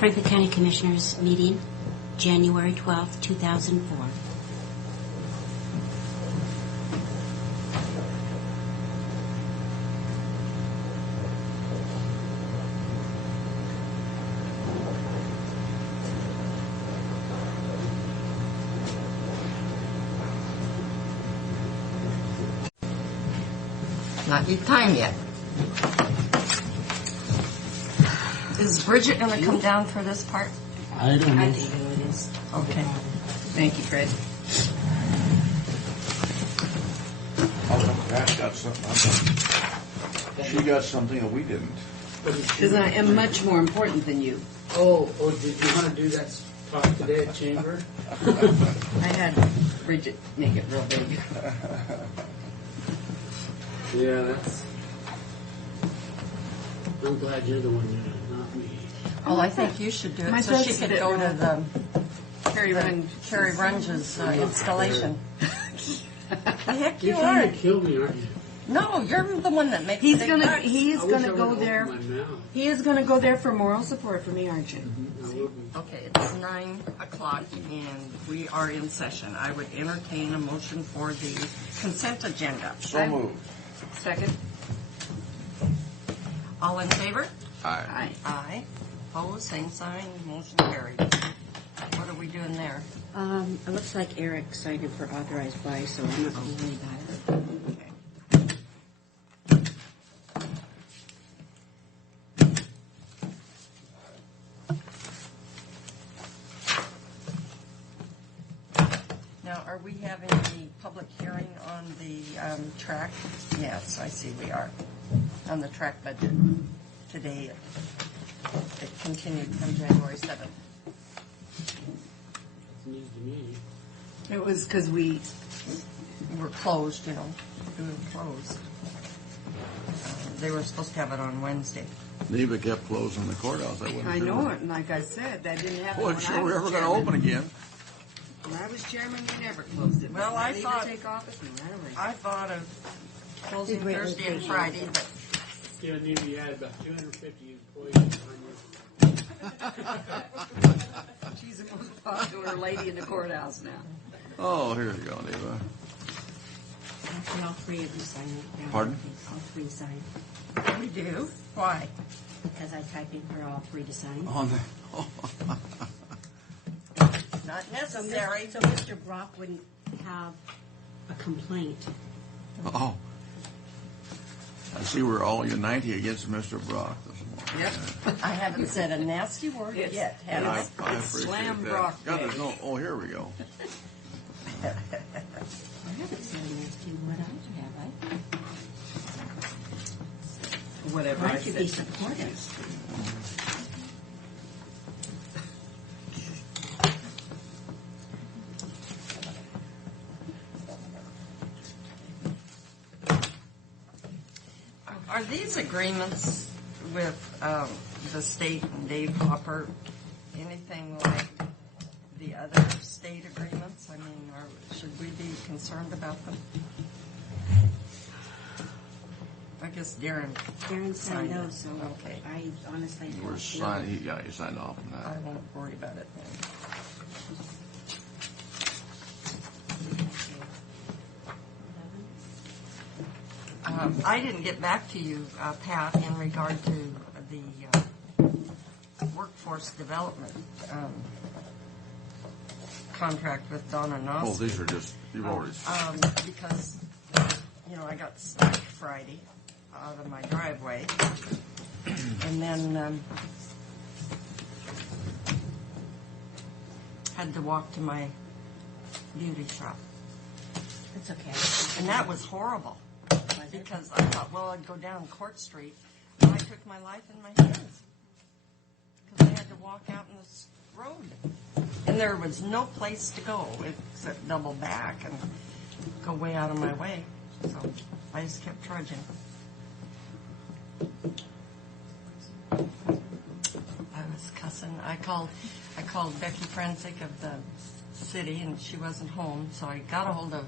Franklin County Commissioners meeting, January 12th, 2004. Not your time yet. Is Bridget going to come down for this part? I don't know. I think it is. Okay. Thank you, Fred. Pat got something. She got something that we didn't. Because I am much more important than you. Oh, did you want to do that talk today at Chamber? I had Bridget make it real big. Yeah, that's... I'm glad you're the one doing it, not me. Well, I think you should do it so she could go to the Carrie Runge's installation. The heck you You're trying are. to kill me, aren't you? No, you're the one that makes He's the gonna bucks. he is I wish gonna I go would've there. opened my mouth. He is gonna go there for moral support for me, aren't you? I will be. Okay, it's 9 o'clock and we are in session. I would entertain a motion for the consent agenda. So moved. Second. All in favor? Aye. Aye. Aye. Opposed, same sign, motion carried. What are we doing there? It looks like Eric signed it for authorized by, so I'm not going to worry about it. Okay. Now, are we having the public hearing on the track? Yes, I see we are. On the track budget today. It continued from January 7th. It's news to me. It was because we were closed, you know. We were closed. They were supposed to have it on Wednesday. Neva kept closing the courthouse. I know it, and like I said, that didn't happen. Well, when sure I we're was ever going to chairman. open again. When I was chairman, they never closed it. Well, But I they thought- take office and right away. I thought of closing Greatly Thursday and appreciate Friday, it. but Yeah, Neva, you had about 250 employees on She's the most popular lady in the courthouse now. Oh, here you go, Neva. Actually, all three of you sign it. Yeah, Pardon? All three sign. we do. Why? Because I typed in for all three to sign. On the, Not So necessary. Mr. Brock wouldn't have a complaint. oh. I see we're all united against Mr. Brock this morning. Yep. I haven't said a nasty word It's- yet, And have I, I? I appreciate Slam that. Brock God, Day. there's no, oh, here we go. I haven't said a nasty word either, have I? Whatever I Trying to be said. supportive. Are these agreements with the state and Dave Hopper anything like the other state agreements? I mean, should we be concerned about them? I guess Darren Darren signed signed it. those, so Okay. I honestly You don't were feel- signed, he signed off on I that. won't worry about it then. I didn't get back to you, Pat, in regard to the workforce development contract with Donna Oh, Noss. these are just, you've already, Because, you know, I got stuck Friday out of my driveway. And then had to walk to my beauty shop. It's okay. And that was horrible. Was it? Because I thought, well, I'd go down Court Street. And I took my life in my hands. Because I had to walk out in this road. And there was no place to go except double back and go way out of my way. So I just kept trudging. I was cussing. I called Becky Frensick of the city, and she wasn't home, so I got a hold of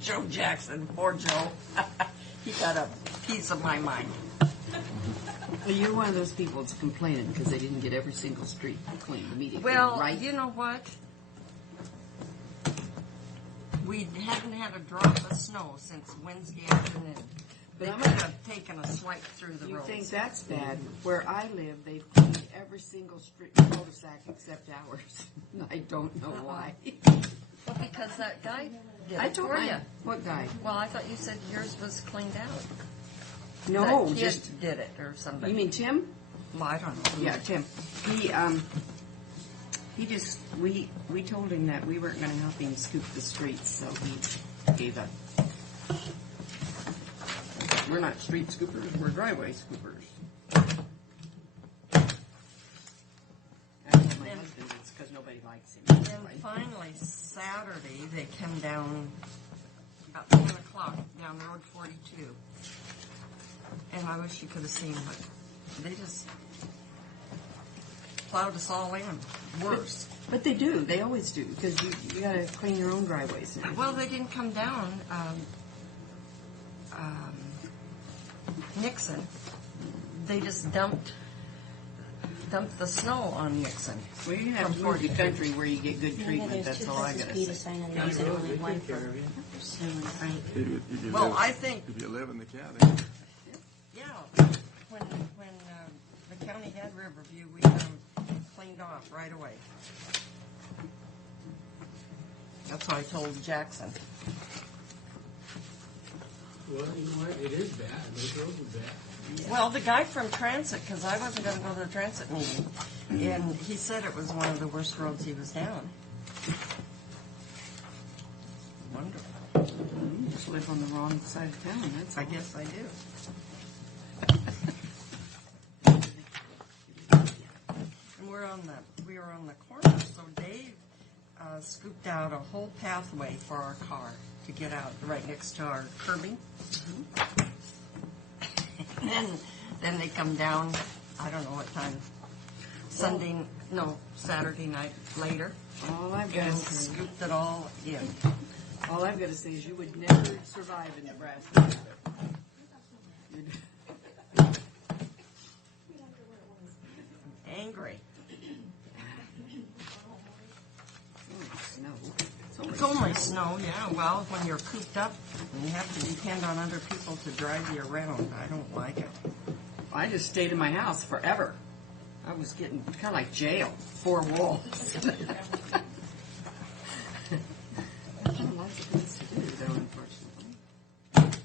Joe Jackson. Poor Joe. He got a piece of my mind. Well, you're one of those people that's complaining because they didn't get every single street cleaned immediately, Well, right? you know what? We hadn't had a drop of snow since Wednesday afternoon. They But I'm could gonna- have taken a swipe through the You roads. think that's bad? Where I live, they've cleaned every single street cul-de-sac except ours. I don't know why. Well, because that guy did I it told for you. you. What guy? Well, I thought you said yours was cleaned out. No, that kid just, did it or somebody. you mean Tim? Well, I don't know. Yeah, Tim. He just, we told him that we weren't gonna help him scoop the streets, so he gave up. We're not street scoopers, we're driveway scoopers. I told my husband it's because nobody likes him. And finally, Saturday, they come down about 10 o'clock down Road 42. And I wish you could have seen what they just plowed us all in. Worse. But they do, they always do, because you gotta clean your own driveways now. Well, they didn't come down. Nixon. They just dumped the snow on Nixon. Well, you have to move the country where you get good Yeah, treatment, there's that's two all I places gotta for you to say. sign on County these and road, only they one take care for of you. Sue and Frank. If you Well, live- I think, If you live in the county. yeah, when the county had Riverview, we had them cleaned off right away. That's what I told Jackson. Well, you know what, it is bad, those roads are bad. Well, the guy from Transit, because I wasn't going to go to the Transit meeting, and he said it was one of the worst roads he was down. Wonderful. You just live on the wrong side of town, that's all. I guess I do. And we were on the corner, so Dave scooped out a whole pathway for our car to get out right next to our curbing. And then they come down, I don't know what time, Saturday night later, All I've got and to say, scooped it all in. is you would never survive in Nebraska. Angry. Snow. It's only snow, yeah. Well, when you're cooped up, you have to depend on other people to drive you around. I don't like it. I just stayed in my house forever. I was getting kind of like jail, 4 walls. That's not lots of things to do, though, unfortunately.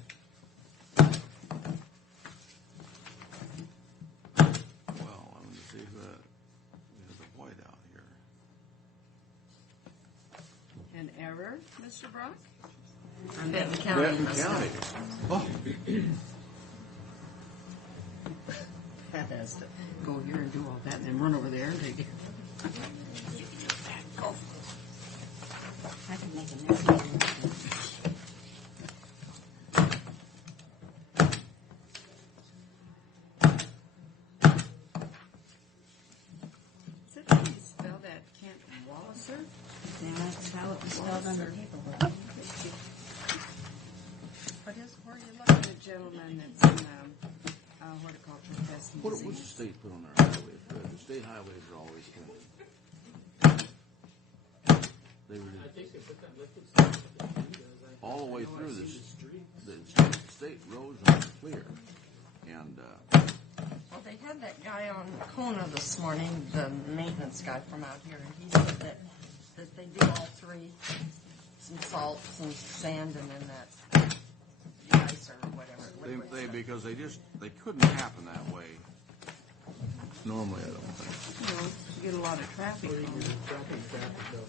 Well, I'm going to see who there's a white out here. An error, Mr. Brock? I'm Benton County. Benton this County. time. Oh, That has to go here and do all that and then run over there and take it. I can make a mess of it. Is that how you spell that Kent Walliser? Yeah, that's how it was spelled on the paperwork. Where are you looking? The gentleman that's in horticulture test what museum. does the state put on our highways? The state highways are always clean. They were I think they put that liquid stuff that the tree does. all the way I through see this. the street. The state roads are clear. And, Well, they had that guy on Kona this morning, the maintenance guy from out here, and he said that they do all three, some salt, some sand, and then that ice or whatever. liquid because they couldn't happen that way. Normally, I don't think. You know, you get a lot of traffic. Or you on can it. traffic though.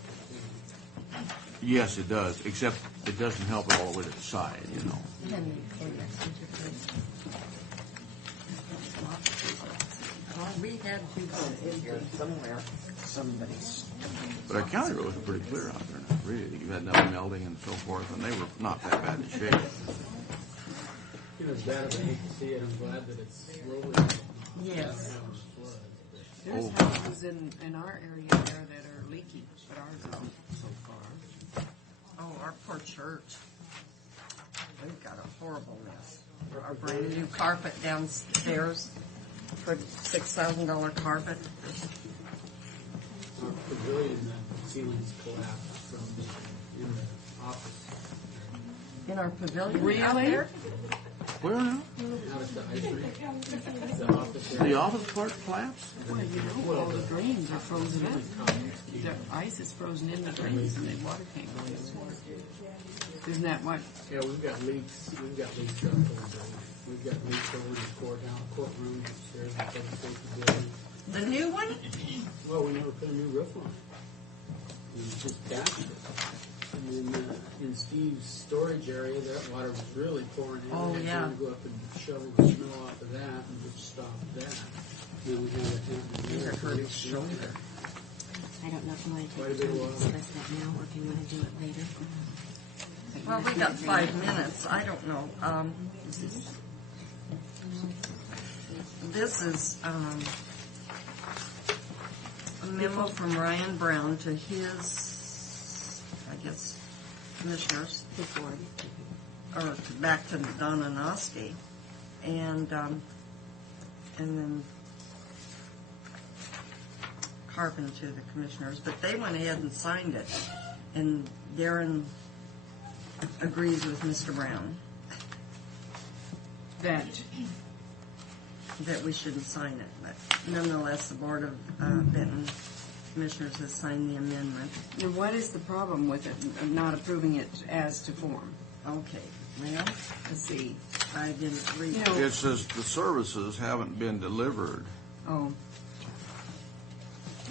Yes, it does, except it doesn't help it all the way to the side, you know. Can you clean that, would you please? Well, we had people in here somewhere, somebody's. But our county roads are pretty clear out there now, really. You've had nothing melting and so forth, and they were not that bad in shape. You know, as bad as I hate to see it, I'm glad that it's slowly. Yes. There's Oh. houses in our area there that are leaky, but ours aren't so far. Oh, our poor church. We've got a horrible mess. our brand new carpet downstairs, put $6,000 carpet. Our pavilion, the ceilings collapsed from in the office. In our pavilion out Really? there? Where now? Out at the ice rink. The office The area. office part collapsed? Well, all the drains are frozen up. The ice is frozen in the drains and the water can't go in the water. Isn't that what? Yeah, we've got leaks. We've got leaks up over there. We've got leaks over the courtroom upstairs, the public safety building. The new one? Well, we never put a new roof on it. We just dashed it. And then in Steve's storage area, that water was really pouring in. Oh, We had yeah. to go up and shovel the snow off of that and just stop that. Then we had it happen. It hurt his shoulder. I don't know if you want to Quite a take bit the of time to water. discuss that now, or if you want to do it later. Well, we got 5 minutes. I don't know. This is a memo from Ryan Brown to his, I guess, commissioners, Before. or back to Donna Noski, and then Carpin to the commissioners, but they went ahead and signed it, and Darren agrees with Mr. Brown That. that we shouldn't sign it, but nonetheless, the Board of Benton Commissioners has signed the amendment. And what is the problem with it, not approving it as to form? Okay, well, Let's see. I didn't read You it. know, It says the services haven't been delivered, oh,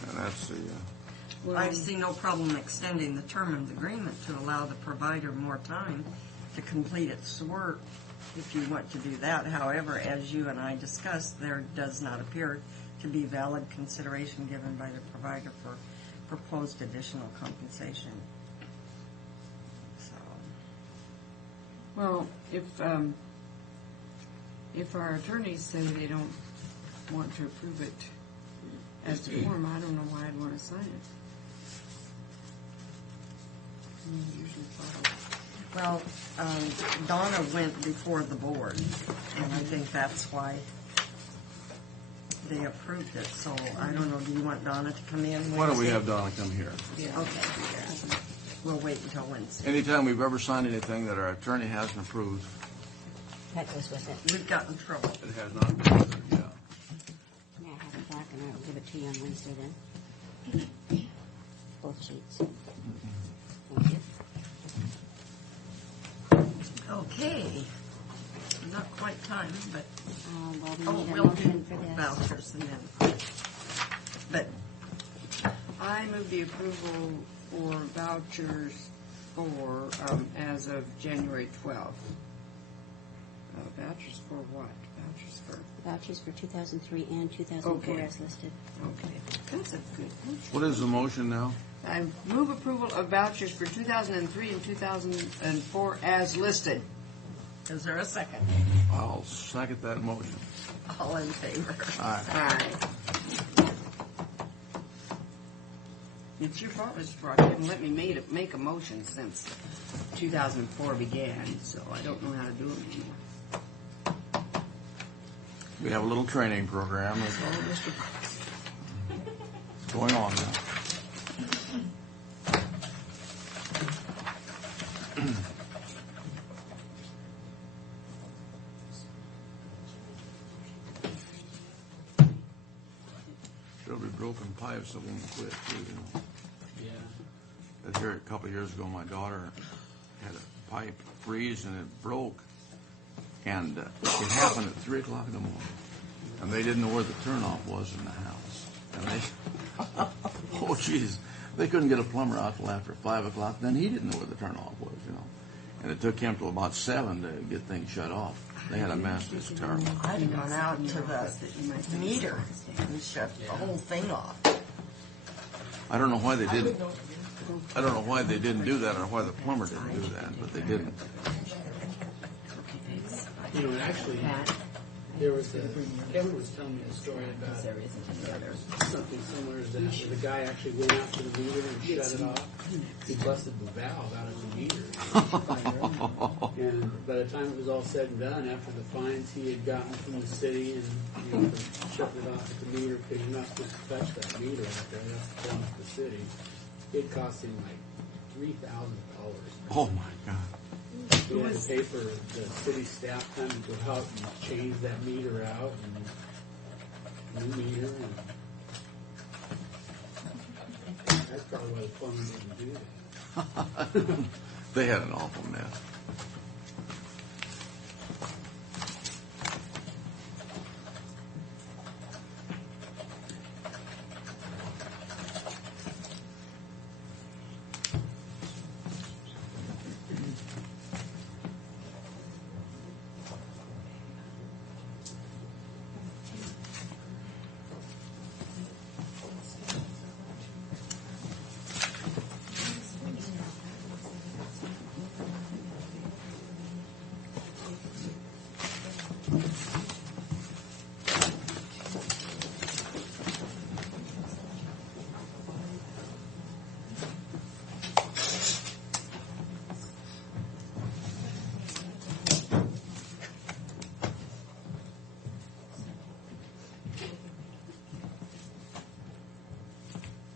and that's the, well, I see no problem extending the term of the agreement to allow the provider more time to complete its work if you want to do that. However, as you and I discussed, there does not appear to be valid consideration given by the provider for proposed additional compensation. So, well, if our attorneys say they don't want to approve it as to form, I don't know why I'd want to sign it. Usually follow. well, Donna went before the board, and I think that's why they approved it. So I don't know, do you want Donna to come in? why don't we Wednesday? have Donna come here? Okay. We'll wait until Wednesday. Anytime we've ever signed anything that our attorney hasn't approved, That goes with it. We've got in trouble. it has not been, yeah. May I have it back, and I'll give it to you on Wednesday then? Both sheets. Thank you. Okay. Not quite time, but, Well, we oh, need a we'll do motion for this. vouchers and then, but I move the approval for vouchers for, as of January 12th. Vouchers for what? Vouchers for, Vouchers for 2003 and 2004 Okay. as listed. okay, that's a good one. What is the motion now? I move approval of vouchers for 2003 and 2004 as listed. is there a second? I'll second that motion. All in favor? Aye. Aye. It's your fault, Mr. Brock. You haven't let me make a motion since 2004 began, so I don't know how to do it anymore. We have a little training program that's Oh, Mr. going on now. There'll be broken pipes that won't quit, too, you know. Yeah. But here, a couple of years ago, my daughter had a pipe freeze and it broke. And it happened at 3 o'clock in the morning. And they didn't know where the turnoff was in the house. And they, oh, jeez, they couldn't get a plumber out till after 5 o'clock. Then he didn't know where the turnoff was, you know. And it took him till about 7 to get things shut off. They had a mess. It was terrible. I'd gone out to the meter and shut the whole thing off. I don't know why they didn't. I don't know why they didn't do that or why the plumber didn't do that, but they didn't. You know, actually, Pat, I There was Kevin was telling me a story about Because there isn't any other. something similar to that. Where the guy actually went out to the meter and shut it off. He busted the valve out of the meter. And by the time it was all said and done, after the fines he had gotten from the city and for shutting it off at the meter, because you're not supposed to touch that meter out there, that's the problem with the city. It cost him like $3,000. Oh my God. He had to pay for the city staff time to go out and change that meter out and new meter. And that's probably why the plumber didn't do that. They had an awful mess.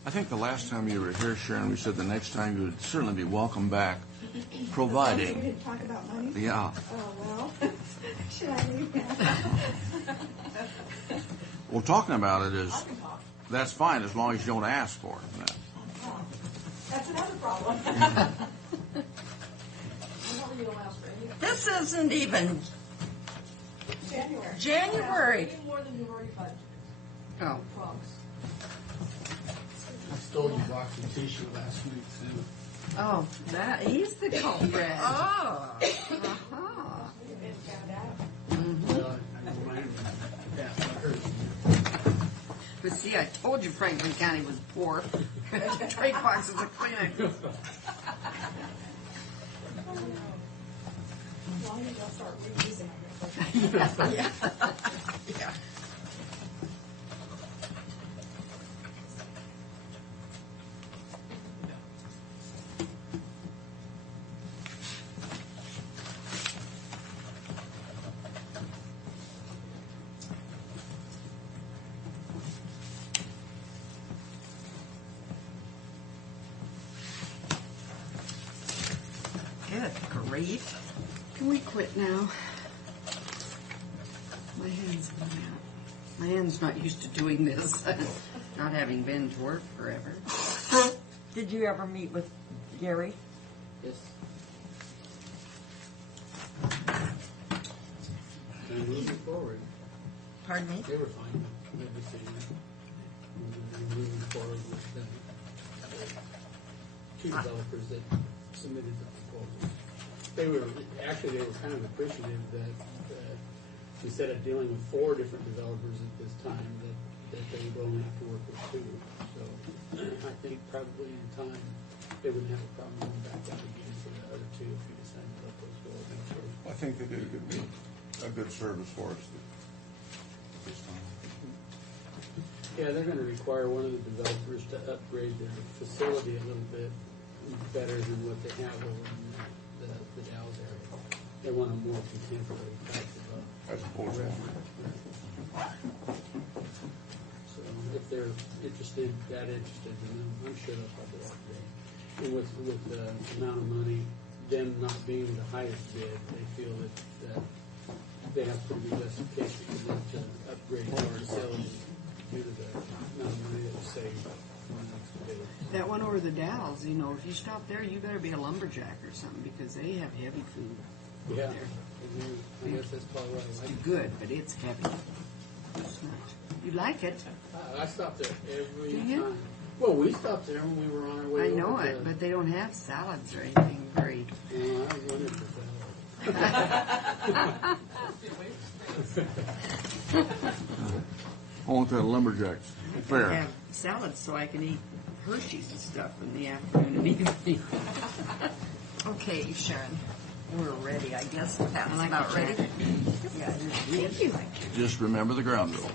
I think the last time you were here, Sharon, we said the next time you would certainly be welcome back, We providing. didn't talk about money? Yeah. Oh, well, should I leave now? Well, talking about it is, that's fine as long as you don't ask for it. That's another problem. I know you don't ask for anything. This isn't even January. January. Any more than you've already budgeted, Oh, promise. I stole your box of tissue last week, too. oh, that he's the culprit. Oh. Uh-huh. You didn't found out. Well, I know mine. Yeah, I heard. But see, I told you Franklin County was poor. Trade boxes of Kleenex. As long as you don't start reusing them. Yeah. Yeah. Good grief. Can we quit now? My hand's going out. My hand's not used to doing this, not having been to work forever. Did you ever meet with Gary? Yes. And moving forward, Pardon me? they were fine with everything. And moving forward with the two developers that submitted the proposal. They were kind of appreciative that instead of dealing with 4 different developers at this time, that they would only have to work with 2. So I think probably in time, they wouldn't have a problem going back out again for the other 2 if we decided to let those go. I think they did a good service for us this time. Yeah, they're going to require one of the developers to upgrade their facility a little bit better than what they have over in the Dalles area. They want a more contemporary type of As opposed to. So if they're interested, then I'm sure they'll probably upgrade. And with the amount of money, them not being the highest bid, they feel that they have pretty good justification for them to upgrade their facility due to the amount of money that was saved on the next bid. That one over the Dalles, if you stop there, you better be a lumberjack or something because they have heavy food. Yeah, There. I guess that's probably why I like it. Good, but it's heavy. It's not. You like it? I stop there every Do you? time. Well, we stopped there when we were on our way I over know to- it, but they don't have salads or anything great. I was wondering for I want that lumberjacks I fair. have salads so I can eat Hershey's and stuff in the afternoon and evening. Okay, Sharon. We're ready, I guess. Pat's I like about the ready. jacket. Yeah, thank you. Just remember the ground rules.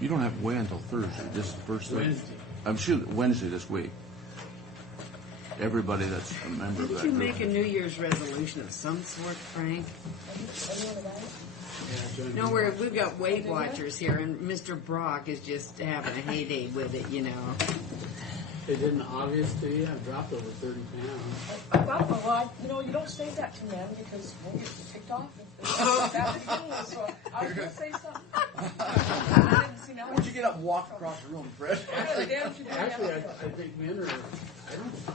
You don't have to wait until Thursday, this is the first thing. Wednesday. I'm sure Wednesday this week. Everybody that's a member of Did that you group. make a New Year's resolution of some sort, Frank? Yeah, join No, me. we've got Weight Watchers here, and Mr. Brock is just having a heyday with it, you know. It isn't obvious to you, I've dropped over 30 pounds. I thought, well, you don't say that to men because we'll get ticked off if that begins. So I was going to say something. I didn't see now. Why don't you get up and walk across the room, Fred? Actually, I think men are,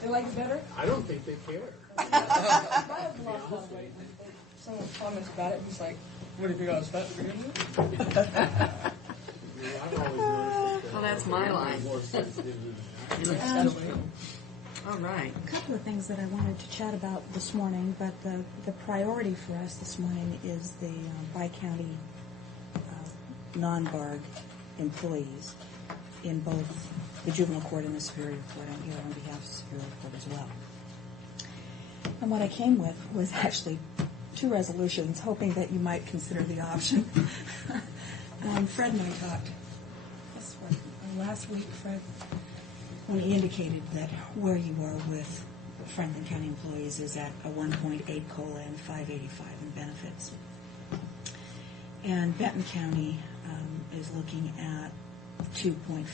They like it better? I don't think they care. I have lost a lot of weight. Someone comments about it, he's like, what do you think I was fat to begin with? You know, I've always noticed that. Well, that's my men are line. More sensitive than that. And it's still true. All right. A couple of things that I wanted to chat about this morning, but the priority for us this morning is the bi-county non-BARG employees in both the juvenile court and the Superior Court. I'm here on behalf of the Superior Court as well. And what I came with was actually 2 resolutions, hoping that you might consider the option. Fred and I talked last week, Fred, when he indicated that where you are with Franklin County employees is at a 1.8 COLA and 585 in benefits. And Benton County is looking at 2.5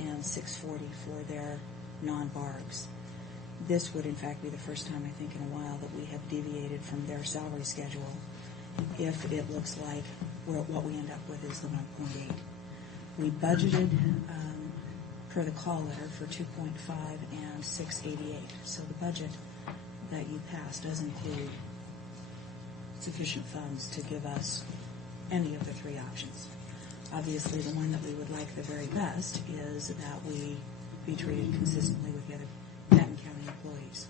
and 640 for their non-BARGs. This would in fact be the first time, I think, in a while that we have deviated from their salary schedule if it looks like what we end up with is the 1.8. We budgeted per the call letter for 2.5 and 688. So the budget that you passed does include sufficient funds to give us any of the 3 options. Obviously, the one that we would like the very best is that we be treated consistently with the other Benton County employees.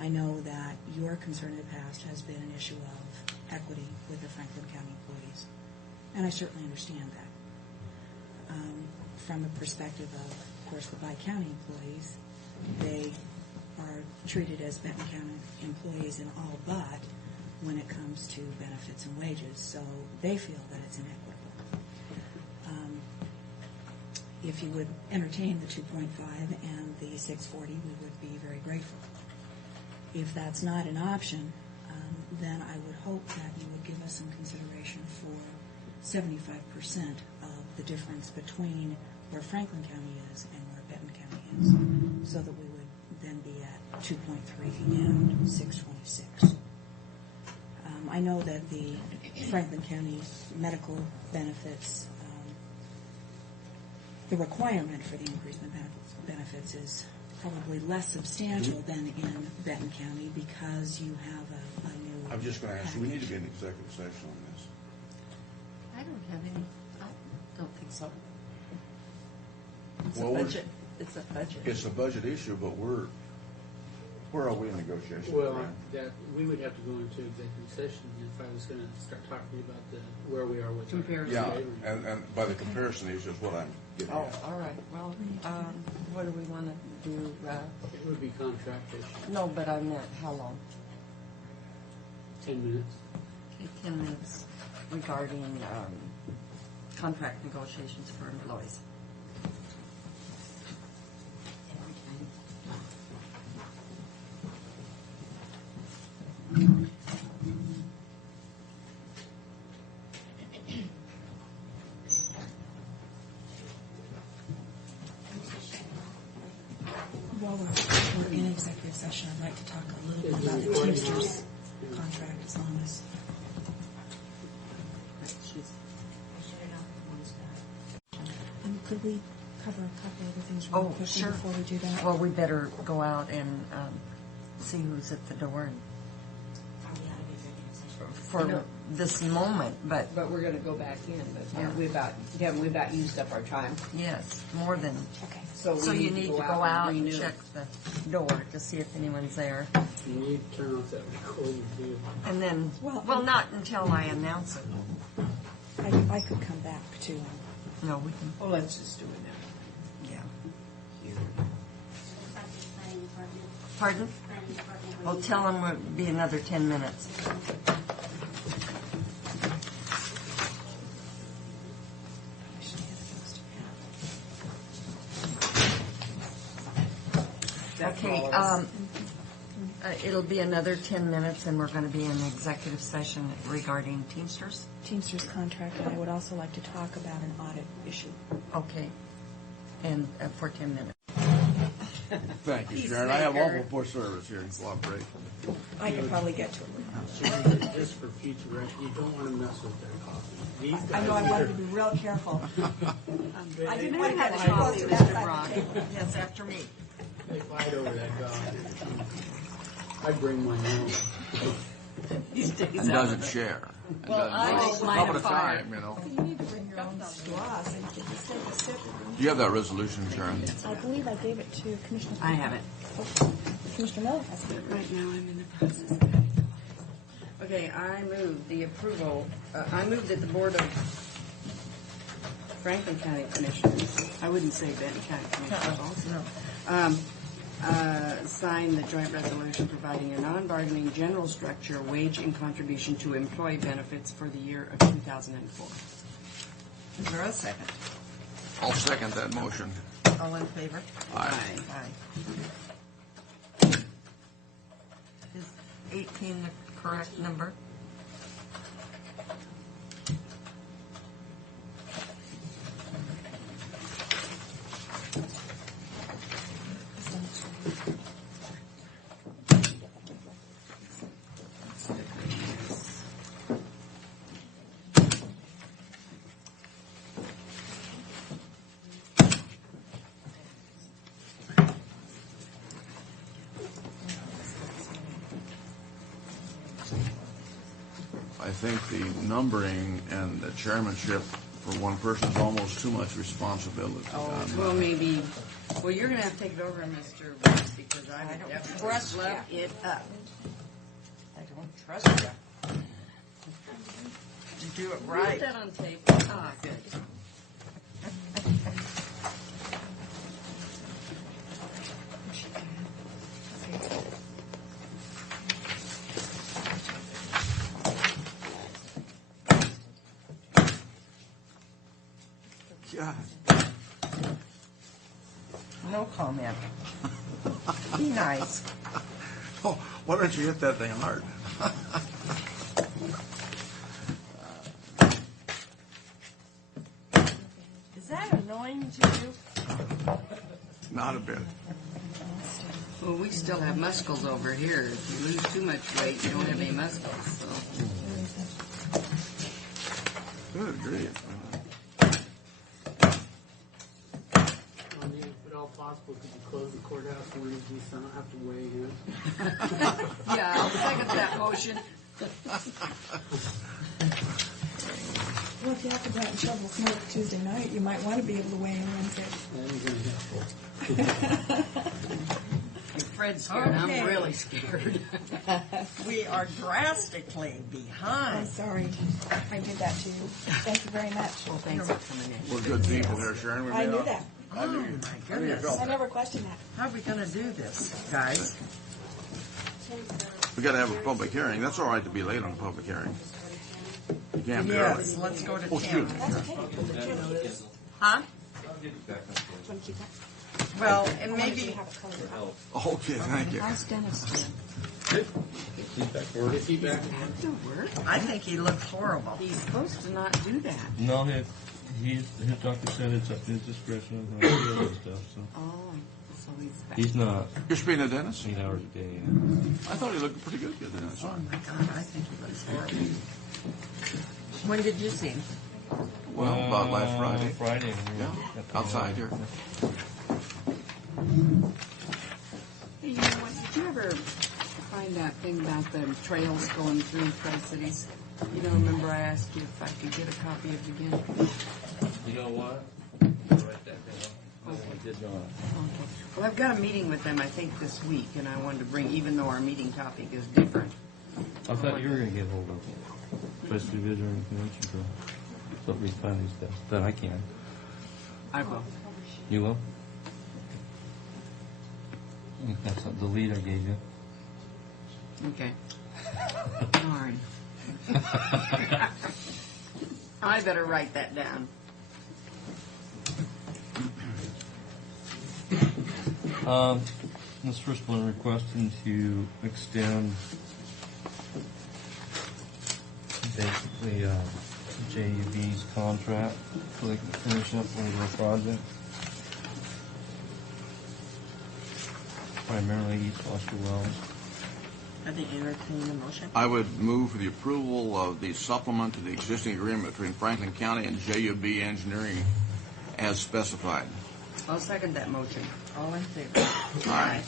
I know that your concern in the past has been an issue of equity with the Franklin County employees, and I certainly understand that. From the perspective of course, the bi-county employees, they are treated as Benton County employees in all but when it comes to benefits and wages, so they feel that it's inequitable. If you would entertain the 2.5 and the 640, we would be very grateful. If that's not an option, then I would hope that you would give us some consideration for 75% of the difference between where Franklin County is and where Benton County is, so that we would then be at 2.3 and 626. I know that the Franklin County medical benefits, the requirement for the increase in benefits is probably less substantial than in Benton County because you have a new I'm just going to ask, do we need to package. be in executive session on this? I don't have any, I don't think so. It's Well, a we're- budget. It's a budget. It's a budget issue, but where are we in negotiations? Well, Brian? that, we would have to go into executive session if I was gonna start talking about where we are with. our Comparison. Yeah, labor. and by the comparison issue is what I'm getting Oh, at. all right. Well, what do we want to do? It would be contract issue, No, but I meant how long? 10 minutes. Okay, 10 minutes regarding contract negotiations for employees. While we're in executive session, I'd like to talk a little bit about the Teamsters contract as long as could we cover a couple other things real Oh, quickly sure. before we do that? Well, we better go out and see who's at the door for this moment, but But we're going to go back in, but Yeah. haven't we about used up our time? yes, more than. Okay. So, So you need to go out and renew. check the door to see if anyone's there. You need to turn off that recording too. And then, Well, well, not until I announce it. I could come back to No, we can, Well, let's just do it now. yeah. Pardon? Well, tell them it'll be another 10 minutes. Okay, it'll be another 10 minutes, and we're going to be in an executive session regarding Teamsters. Teamsters contract, and I would also like to talk about an audit issue. Okay, and for 10 minutes. Thank you, Sharon. I have awful poor service here in cooperation. I could probably get to it. Sharon, just for future reference, you don't want to mess with their coffee. These guys I know I wanted to here, be real careful. I didn't want to Have get a too close to that Mr. side of Brock. the table. Yes, after me. they fight over that coffee. I bring my own. He stays And out doesn't of it. share. And Well, doesn't I take just a light cup a at a fire. time, you know. You need to bring your own straw so you can just take a sip. Do you have that resolution, Sharon? I believe I gave it to Commissioner. I have it. Commissioner Miller has it. Right now, I'm in the process of adding it. Okay, I move the approval, I move that the Board of Franklin County Commissioners, I wouldn't say Benton County Commissioners also, sign the joint resolution providing a non-bargaining general structure wage and contribution to employee benefits for the year of 2004. Is there a second? I'll second that motion. All in favor? Aye. Aye. Is 18 the correct number? I think the numbering and the chairmanship for one person is almost too much responsibility. Well, maybe, well, you're going to have to take it over, Mr. Ross, because I would definitely trust love ya. it up. I don't trust you. To do it Put right. that on tape. Ah, good. God. No comment. Be nice. Oh, why don't you hit that thing hard? Is that annoying to you? Not a bit. Well, we still have muscles over here. If you lose too much weight, you don't have any muscles, so. Good grief. I mean, if at all possible, could you close the courthouse Wednesday so I don't have to weigh in? Yeah, I'll second that motion. Well, if you have to go out and shovel smoke Tuesday night, you might want to be able to weigh in Wednesday. That ain't gonna help. If Fred's scared, Okay. I'm really scared. We are drastically I'm behind. sorry. I did that to you. Thank you very much. Well, thanks for coming in. We're good people here, Sharon. We I made knew a- that. I knew you. Oh, my I knew you goodness. felt I that. never questioned that. How are we going to do this, guys? We got to have a public hearing. That's all right to be late on a public hearing. You can't be early. Yes, let's go to Oh, 10. excuse me. That's okay. Huh? Want to keep that? Well, and I want you maybe, to have it colored. Okay, thank you. How's Dennis doing? Is he back? To work? I think he looks horrible. He's supposed to not do that. No, his doctor said it's up to his discretion on how he feels and stuff, so. Oh, so he's back. He's not You're speaking to Dennis? 8 hours a day. I thought he looked pretty good the other night. Oh, my God, I think he looks horrible. When did you see him? Well, about last Friday. Friday. Yeah, outside here. Hey, you know what? Did you ever find that thing about the trails going through Tri-Cities? You don't remember I asked you if I could get a copy of it again? You know what? I'll write that down. No, I did not. Okay. Well, I've got a meeting with them, I think, this week, and I wanted to bring, even though our meeting topic is different. I thought you were going to get hold of especially visitor and convention girl. So we finally stuff. But I can. I will. You will? I think that's the lead I gave you. Okay. Darn. I better write that down. This first one requesting to extend basically JUB's contract so they can finish up one of their projects. Primarily East Foster Wells. I think entertain a motion. I would move for the approval of the supplement to the existing agreement between Franklin County and JUB Engineering as specified. I'll second that motion. All in favor? Aye.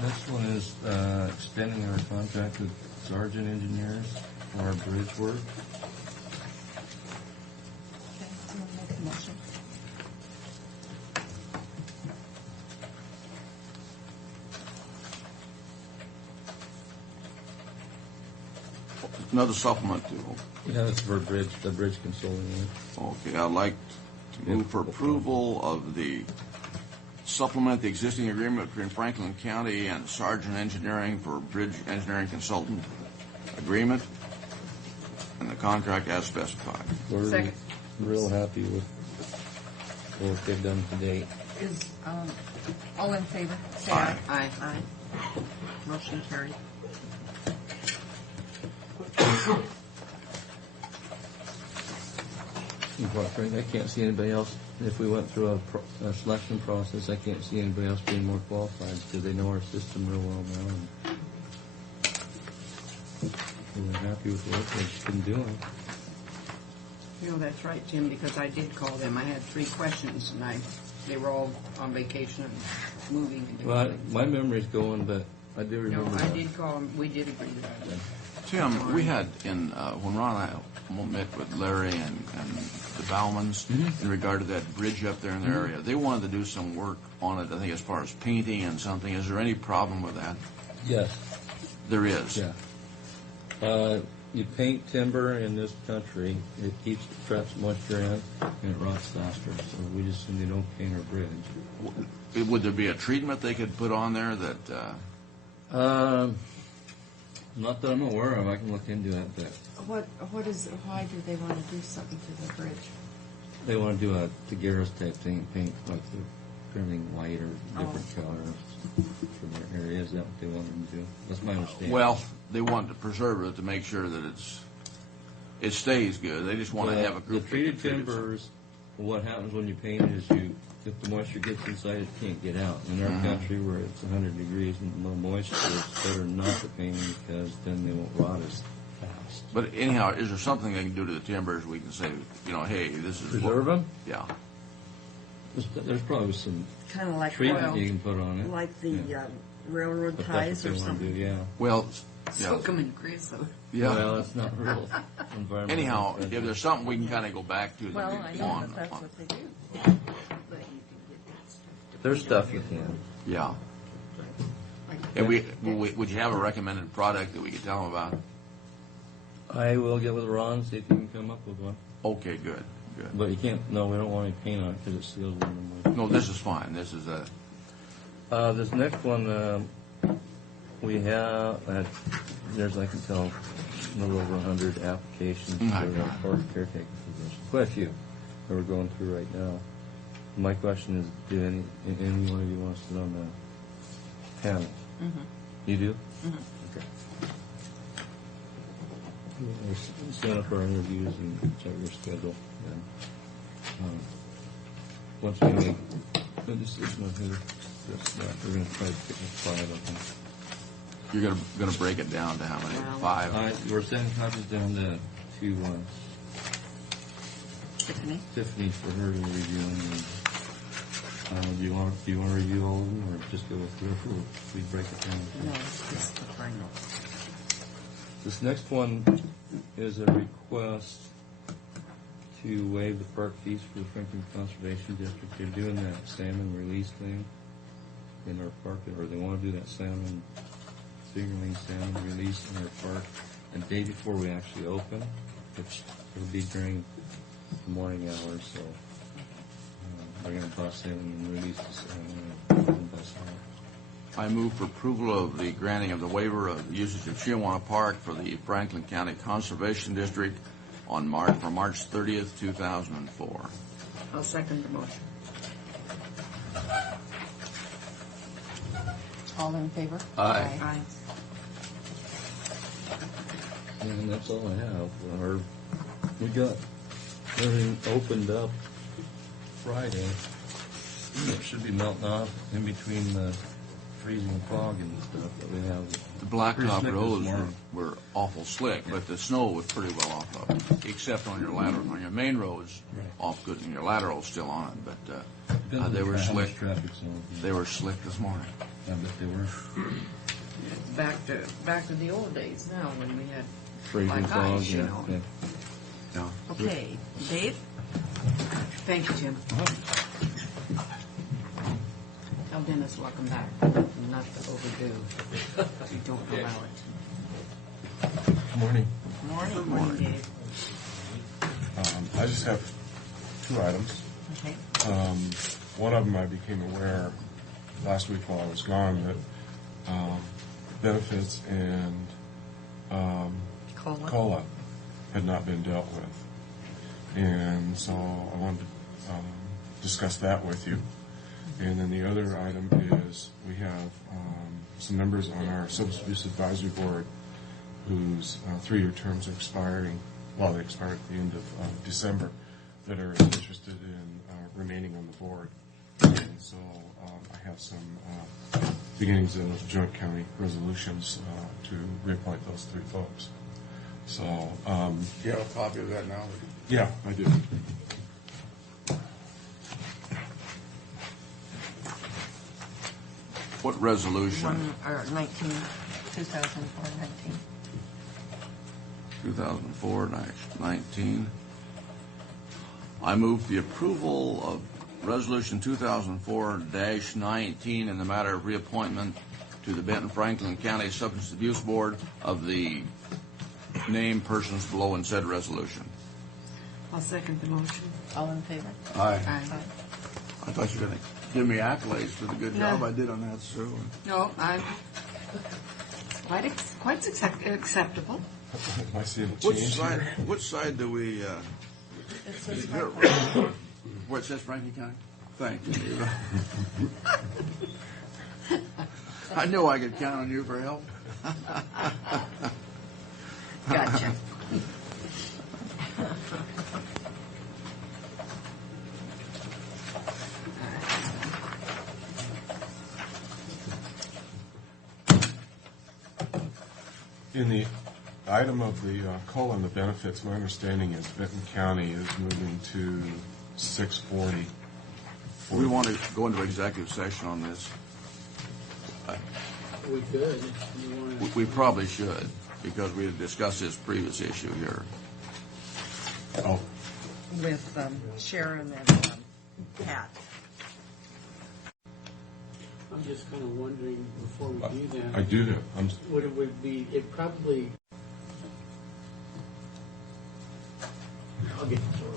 Next one is extending our contract with Sargent Engineers for our bridge work. Okay, someone make a motion. Another supplement to. Yeah, that's for bridge, the bridge consulting. Okay, I'd like to move for approval of the supplement the existing agreement between Franklin County and Sargent Engineering for bridge engineering consultant agreement and the contract as specified. We're Second. real happy with what they've done to date. Is, all in favor? Say aye. Aye. Aye. Motion carried. And quite frankly, I can't see anybody else. If we went through a selection process, I can't see anybody else being more qualified because they know our system real well now. And we're happy with what they've been doing. You know, that's right, Jim, because I did call them. I had 3 questions, and they were all on vacation and moving. And Well, my memory's going, but I do no, remember I that. did call them. We did agree to that. Tim, we had when Ron and I met with Larry and the Baumanns in regard to that bridge up there in the area, they wanted to do some work on it, I think, as far as painting and something. Is there any problem with that? Yes. There is. Yeah. You paint timber in this country, it keeps the traps moisture in, and it rots faster. So we just simply don't paint our bridge. Would there be a treatment they could put on there that? Not that I'm aware of. I can look into it, but Why do they want to do something to the bridge? they want to do a Tigueras type thing, paint like everything white or different colors for their area. Is that what they wanted to do? That's my understanding. Well, they want to preserve it to make sure that it stays good. They just want to have a group. The treated timbers, what happens when you paint it is if the moisture gets inside, it can't get out. In our country where it's 100 degrees and low moisture, it's better not to paint them because then they won't rot as fast. But anyhow, is there something they can do to the timbers? We can say, hey, this is Preserve them? Yeah. There's probably some Kind of like treatment oil, you can put on it. like the Yeah. Railroad But ties that's or what they want to something. do, yeah. Well, yeah. Soak them in creosote. Yeah. Well, it's not real environmental. Anyhow, if there's something we can kind of go back to Well, that I we know want. that that's what they do. There's stuff you can. Yeah. And would you have a recommended product that we could tell them about? I will get with Ron, see if he can come up with one. Okay, good. But you can't, no, we don't want any paint on it because it seals in. No, this is fine. This is a. This next one, we have, there's, I can tell, a little over 100 applications for our park caretaker position. Quite a few that we're going through right now. My question is, do any one of you want to sit on the panel? You do? Okay. We'll set up our interviews and check your schedule. And, once we make a decision on who this, we're going to try to pick 5 of them. You're gonna break it down to how many? Well, 5? All right, we're sending copies down to Tiffany? Tiffany for her to review. And, do you want to review all of them, or just go with whoever we break it down? No, it's the final. This next one is a request to waive the park fees for the Franklin Conservation District. They're doing that salmon release thing in our park, or they want to do that salmon, fingerling salmon release in our park. And the day before we actually open, which will be during the morning hours, so they're going to toss salmon and release the salmon and bust out. I move for approval of the granting of the waiver of the usage of Chihuahua Park for the Franklin County Conservation District on March 30th, 2004. I'll second the motion. All in favor? Aye. Aye. And that's all I have. We got everything opened up Friday. It should be melting off in between the freezing fog and stuff that we have. The Pretty blacktop slick roads this morning. were awful slick, but the snow was pretty well off of it, except on your lateral. On your main roads, Right. off good, and your lateral's still on, but Depends they on were how much slick. traffic's on. They were slick this morning. I bet they were. Back to the old days now when we had Freezing like fog, ice, you yeah. know. Yeah. Yeah. Okay, Dave? Thank you, Tim. Tell Dennis welcome back. Not to overdo. We don't allow it. Morning. Morning. Morning, Dave. I just have 2 items. Okay. One of them I became aware last week while I was gone that benefits and COLA had not been dealt with. And so I wanted to discuss that with you. And then the other item is we have some members on our Substance Abuse Advisory Board whose 3-year terms are expiring, well, they expire at the end of December, that are interested in remaining on the board. And so I have some beginnings of joint county resolutions to reappoint those 3 folks. So, You have a copy of that now? yeah, I do. What resolution? 19, 2004-19. 2004-19. I move the approval of Resolution 2004-19 in the matter of reappointment to the Benton Franklin County Substance Abuse Board of the named persons below in said resolution. I'll second the motion. All in favor? Aye. Aye. I thought you were going to give me accolades for the good job No. I did on that, Sue. No, I'm quite acceptable. I see a change here. Which side do we? It says Where it says Franklin County. Thank you. I knew I could count on you for help. Gotcha. In the item of the COLA and the benefits, my understanding is Benton County is moving to 640. We want to go into executive session on this. We could, if you want to. We probably should, because we had discussed this previous issue here. Oh, with Sharon and Pat. I'm just kind of wondering, before we do that. I do that. What it would be, it probably. I'll get the floor.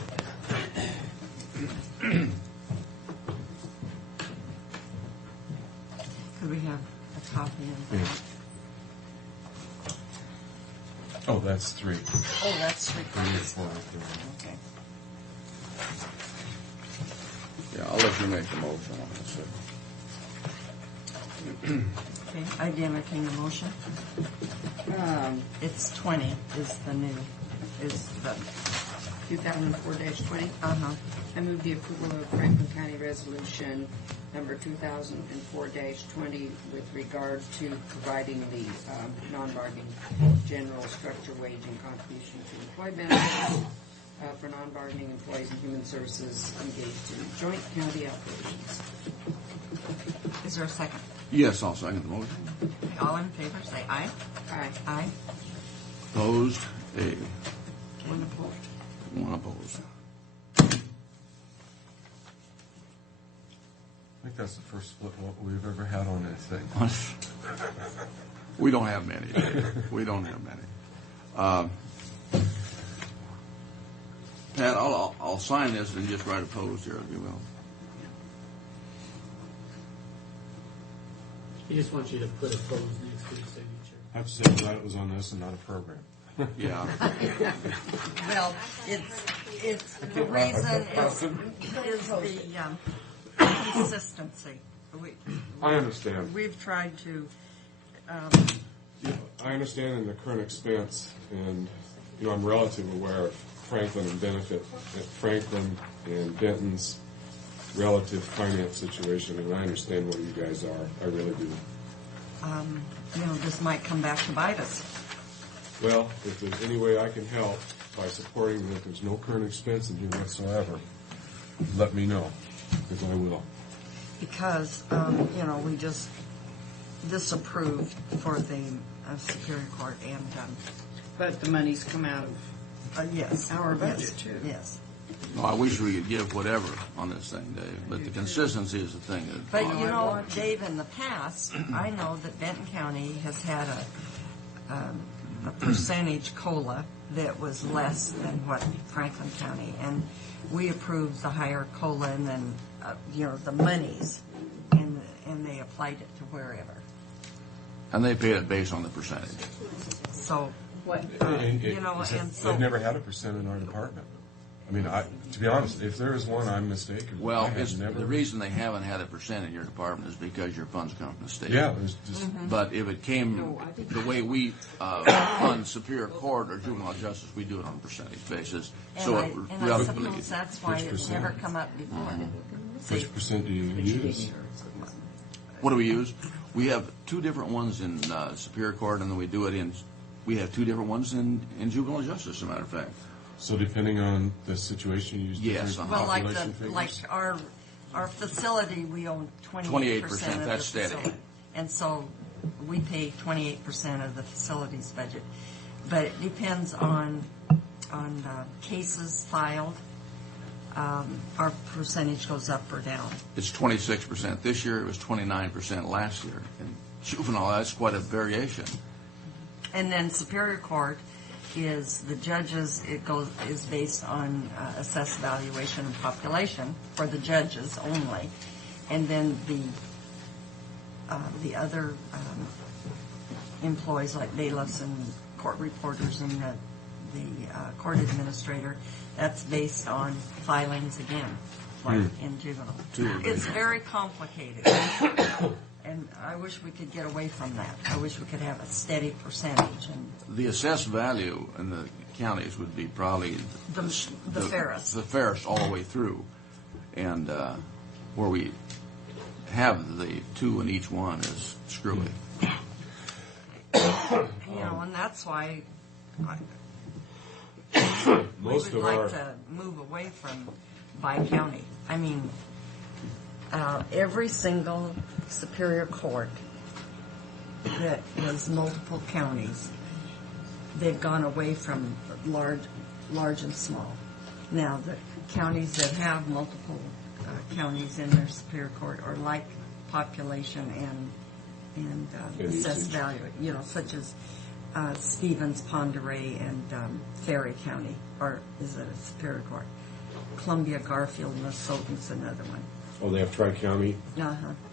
Could we have a copy of that? Oh, that's 3. Oh, that's 3 3 or copies. 4 right Okay. Yeah, I'll let you make the motion on this. Okay, I'd entertain the motion. It's 20 is the new, is the 2004-20. Uh-huh. I move the approval of Franklin County Resolution number 2004-20 with regard to providing the non-bargaining general structure, wage, and contribution to employee benefits for non-bargaining employees and human services engaged in joint county operations. Is there a second? Yes, I'll second the motion. Okay, all in favor, say aye. Aye. Aye. Opposed? One opposed. One opposed. I think that's the first split vote we've ever had on that thing. We don't have many, Dave. We don't have many. Pat, I'll sign this and just write opposed here, if you will. He just wants you to put opposed next to his signature. I have to say, I'm glad it was on this and not a program. Yeah. Well, it's the reason is the consistency. I understand. We've tried to. Yeah, I understand in the current expense, and I'm relatively aware of Franklin and Franklin and Benton's relative finance situation, and I understand where you guys are. I really do. This might come back to bite us. Well, if there's any way I can help by supporting that there's no current expense in here whatsoever, let me know, because I will. Because, we just disapproved for the Superior Court and, But the money's come out of yes. our budget, Yes. too. Yes. No, I wish we could give whatever on this thing, Dave, but the consistency is the thing. But, Dave, in the past, I know that Benton County has had a percentage COLA that was less than what Franklin County, and we approved the higher COLA and then, the monies, and they applied it to wherever. And they paid it based on the percentage. So, What? and so. They've never had a percent in our department. I mean, to be honest, if there is one, I'm mistaken. Well, I have never. the reason they haven't had a percent in your department is because your funds come from the state. Yeah, there's just. But if it came the way we fund Superior Court or juvenile justice, we do it on a percentage basis. And I suppose that's why Which it's never come up before. See, Which percent do you use? What do we use? We have two different ones in Superior Court, and then we have two different ones in juvenile justice, as a matter of fact. So depending on the situation, you use Yes, different well, population figures? like our facility, we own 28% of the that's steady. facility. And so we pay 28% of the facility's budget. But it depends on cases filed. Our percentage goes up or down. It's 26% this year. It was 29% last year. And juvenile, that's quite a variation. And then Superior Court is the judges. Is based on assessed valuation and population for the judges only, and then the other employees like bailiffs and court reporters and the court administrator. That's based on filings again, like in juvenile. It's very complicated. And I wish we could get away from that. I wish we could have a steady percentage. And The assessed value in the counties would be probably the fairest. The fairest all the way through. And where we have the two in each one is screwy. And that's why we would like to move away from bi-county. I mean, every single Superior Court that was multiple counties, they've gone away from large and small. Now, the counties that have multiple counties in their Superior Court are like population and assessed value, such as Stevens, Pend Oreille, and Ferry County, is a Superior Court. Columbia, Garfield, Minnesotan's another one. Oh, they have tri-county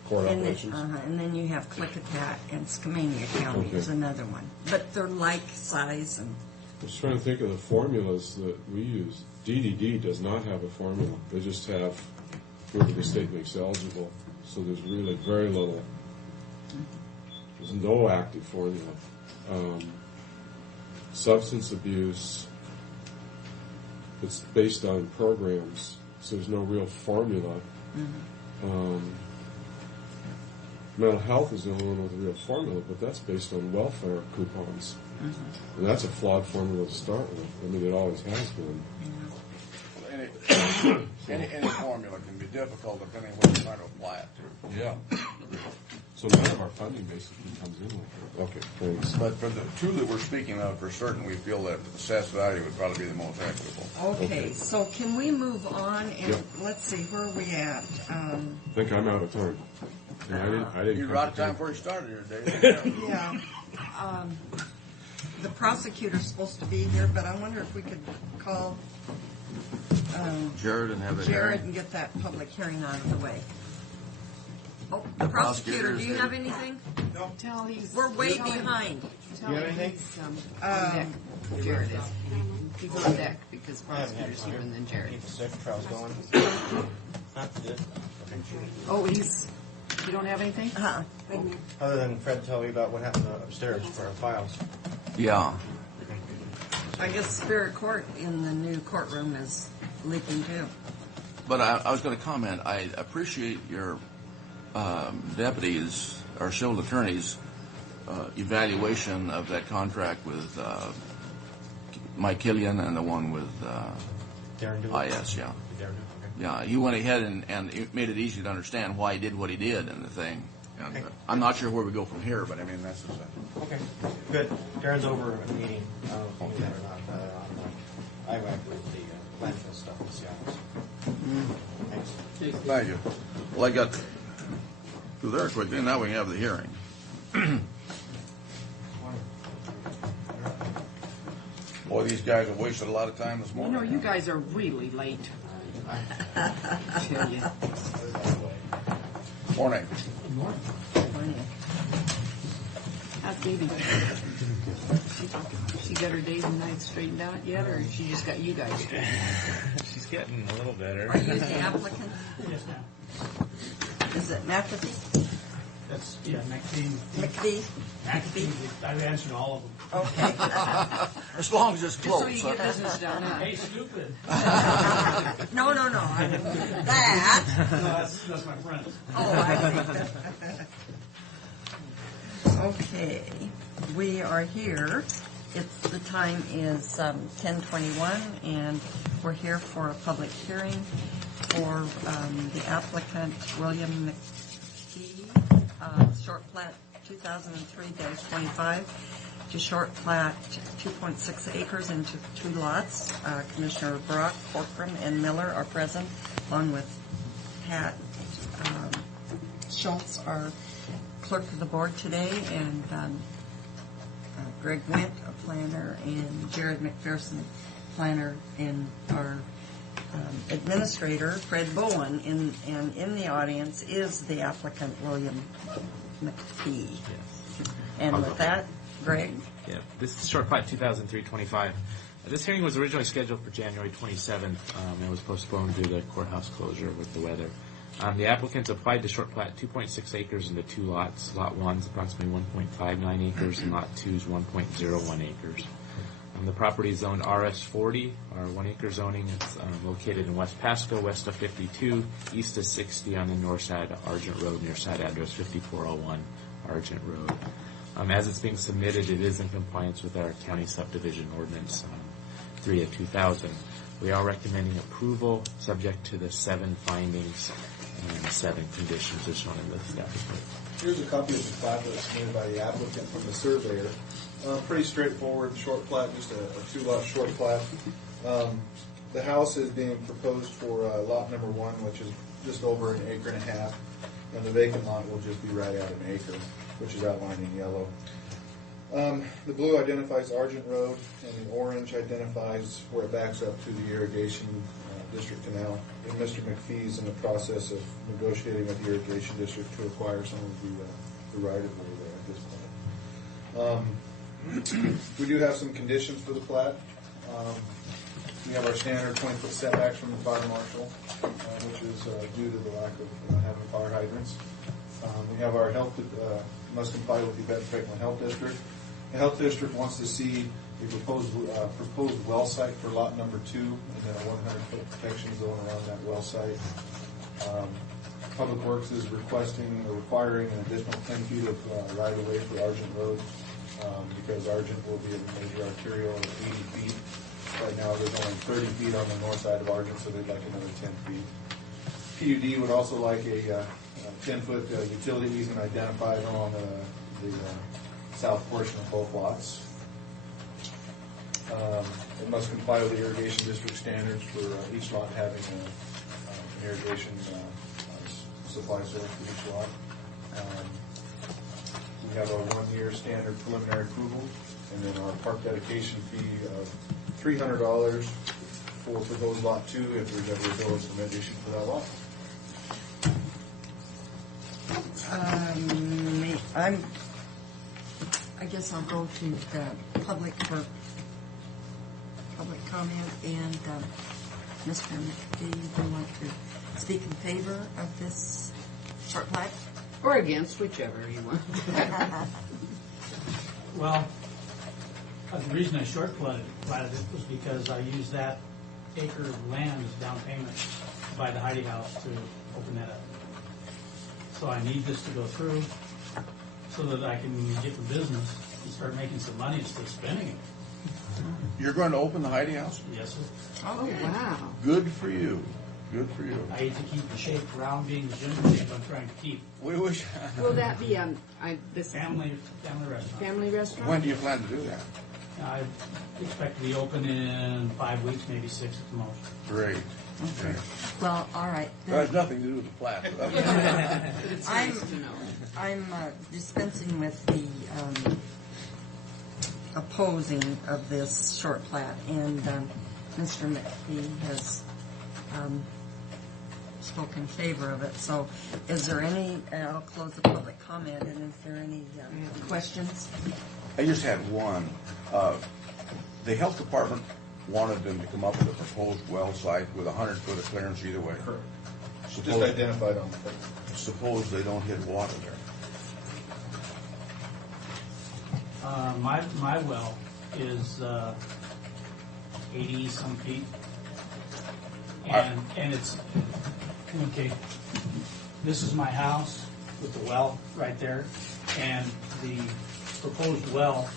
court operations? And then you have Klickitat and Skamania County is another one. But they're like size. And I was trying to think of the formulas that we use. DDD does not have a formula. They just have whoever the state makes eligible. So there's really very little. There's no active formula. Substance abuse, it's based on programs, so there's no real formula. Mental health is the only one with a real formula, but that's based on welfare coupons. And that's a flawed formula to start with. I mean, it always has been. Any formula can be difficult depending on what you're trying to apply it to. Yeah. So none of our funding basically comes in like that. Okay, thanks. But for the two that we're speaking of, for certain, we feel that assessed value would probably be the most equitable. Okay, so can we move on and Yep. let's see, where are we at? I think I'm out of time. And I didn't You come were out of to time before you started here, Dave. Yeah. The prosecutor's supposed to be here, but I wonder if we could call Jared and have a Jared hearing. and get that public hearing out of the way. Oh, The prosecutor, do prosecutor's you here. have anything? Tell he's. We're way tell him- behind. Tell him he's, on deck. Jared is. He's on deck because prosecutor's here and then Jared. Keep the safe trials going. Oh, he's, you don't have anything? Uh-huh. Other than Fred telling me about what happened upstairs for our files. Yeah. I guess Spirit Court in the new courtroom is leaking too. But I was going to comment, I appreciate your deputies, or civil attorneys' evaluation of that contract with Mike Killian and the one with Darren Dewey. IS, yeah. Darren Dewey, okay. Yeah, he went ahead and it made it easy to understand why he did what he did in the thing. And I'm not sure where we go from here, but I mean, that's just Okay, good. Darren's over at a meeting. I don't know if you or not. I went with the landfill stuff in Seattle. Thanks. Thank you. Well, I got through there quickly, now we can have the hearing. Boy, these guys have wasted a lot of time this You morning. know, you guys are really late. I tell you. Morning. How's baby? She got her days and nights straightened out yet, or she just got you guys straightened out? She's getting a little better. Are you the applicant? Yes, ma'am. Is it McAfee? That's, yeah, McPhee. McPhee? I've answered all of them. Okay. As long as it's Just so close. you get business done, huh? Hey, stupid. No. I didn't mean that. No, that's my friend. Oh, I see. Okay, we are here. The time is 10:21, and we're here for a public hearing for the applicant, William McPhee, short plat 2003-25, to short plat 2.6 acres into 2 lots. Commissioner Brock, Corcoran, and Miller are present, along with Pat Schultz, our clerk of the board today, and Greg Wint, a planner, and Jared McPherson, planner, and our administrator, Fred Bowen, and in the audience is the applicant, William McPhee. Yes. And with that, Greg? Yeah, this is short plat 2003-25. This hearing was originally scheduled for January 27th. It was postponed due to the courthouse closure with the weather. The applicants applied to short plat 2.6 acres into 2 lots. Lot 1 is approximately 1.59 acres, and Lot 2 is 1.01 acres. The property is zoned RS40, or 1 acre zoning. It's located in West Pasco, west of 52, east of 60 on the north side of Argent Road, near site address 5401 Argent Road. As it's being submitted, it is in compliance with our county subdivision ordinance 3 of 2000. We are recommending approval subject to the 7 findings and 7 conditions as shown in the staff report. Here's a copy of the plat that was submitted by the applicant from the surveyor. Pretty straightforward, short plat, just a 2-lot short plat. The house is being proposed for lot number 1, which is just over 1.5 acres, and the vacant lot will just be right at 1 acre, which is outlined in yellow. The blue identifies Argent Road, and the orange identifies where it backs up to the irrigation district canal. And Mr. McPhee's in the process of negotiating with the irrigation district to acquire some of the right-of-way there at this point. We do have some conditions for the plat. We have our standard 20-foot setbacks from the fire marshal, which is due to the lack of having fire hydrants. We have our health, must comply with the Benton Franklin Health District. The Health District wants to see a proposed well site for lot number 2, and then a 100-foot protection zone around that well site. Public Works is requesting or requiring an additional 10 feet of right-of-way for Argent Road, because Argent will be a major arterial of 80 feet. Right now, there's only 30 feet on the north side of Argent, so they'd like another 10 feet. PUD would also like a 10-foot utility easement identified along the south portion of both lots. It must comply with the irrigation district standards for each lot having an irrigation supply source for each lot. We have a 1-year standard preliminary approval, and then our park dedication fee of $300 for proposed lot 2 if there's ever a building permit issued for that lot. I guess I'll go to the public for public comment, and Mr. McPhee, do you want to speak in favor of this short plat? Or against, whichever you want. Well, the reason I short platted it was because I used that acre of land as down payment to buy the Heidi House to open that up. So I need this to go through so that I can get the business and start making some money instead of spending it. You're going to open the Heidi House? Yes, sir. Oh, wow. Good for you. Good for you. I hate to keep the shape round being the general shape I'm trying to keep. We wish. Will that be this Family restaurant. family restaurant? When do you plan to do that? I expect to be open in 5 weeks, maybe 6 at the most. Great. Okay. Well, all right. That has nothing to do with the plat. I'm dispensing with the opposing of this short plat, and Mr. McPhee has spoken in favor of it. So is there any, I'll close the public comment, and is there any questions? I just had one. The health department wanted them to come up with a proposed well site with 100-foot of clearance either way. Correct. Just identified on the thing. Suppose they don't hit water there. My well is 80 some feet, and it's okay. This is my house with the well right there, and the proposed well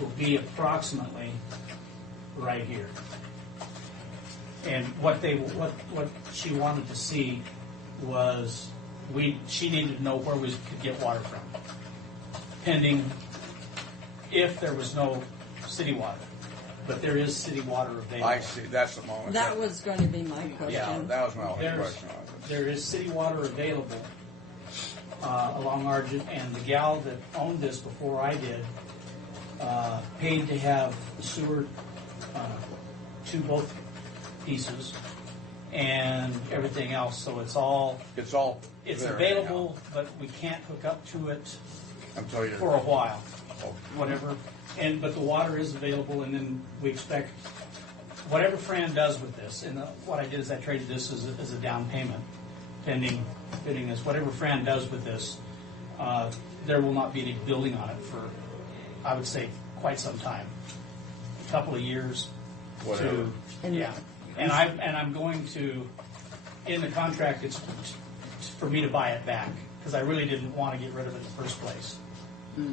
will be approximately right here. And what she wanted to see was she needed to know where we could get water from, pending if there was no city water. But there is city water available. I see. That's the moment. That was going to be my question. Yeah, that was my only question. There is city water available along Argent, and the gal that owned this before I did paid to have sewer to both pieces and everything else. So it's available, but we can't hook up to it for a while. Whatever. But the water is available, and then we expect whatever Fran does with this. And what I did is I traded this as a down payment, pending this. Whatever Fran does with this, there will not be any building on it for, I would say, quite some time, a couple of years. Whatever. Yeah. And I'm going to, in the contract, it's for me to buy it back because I really didn't want to get rid of it in the first place.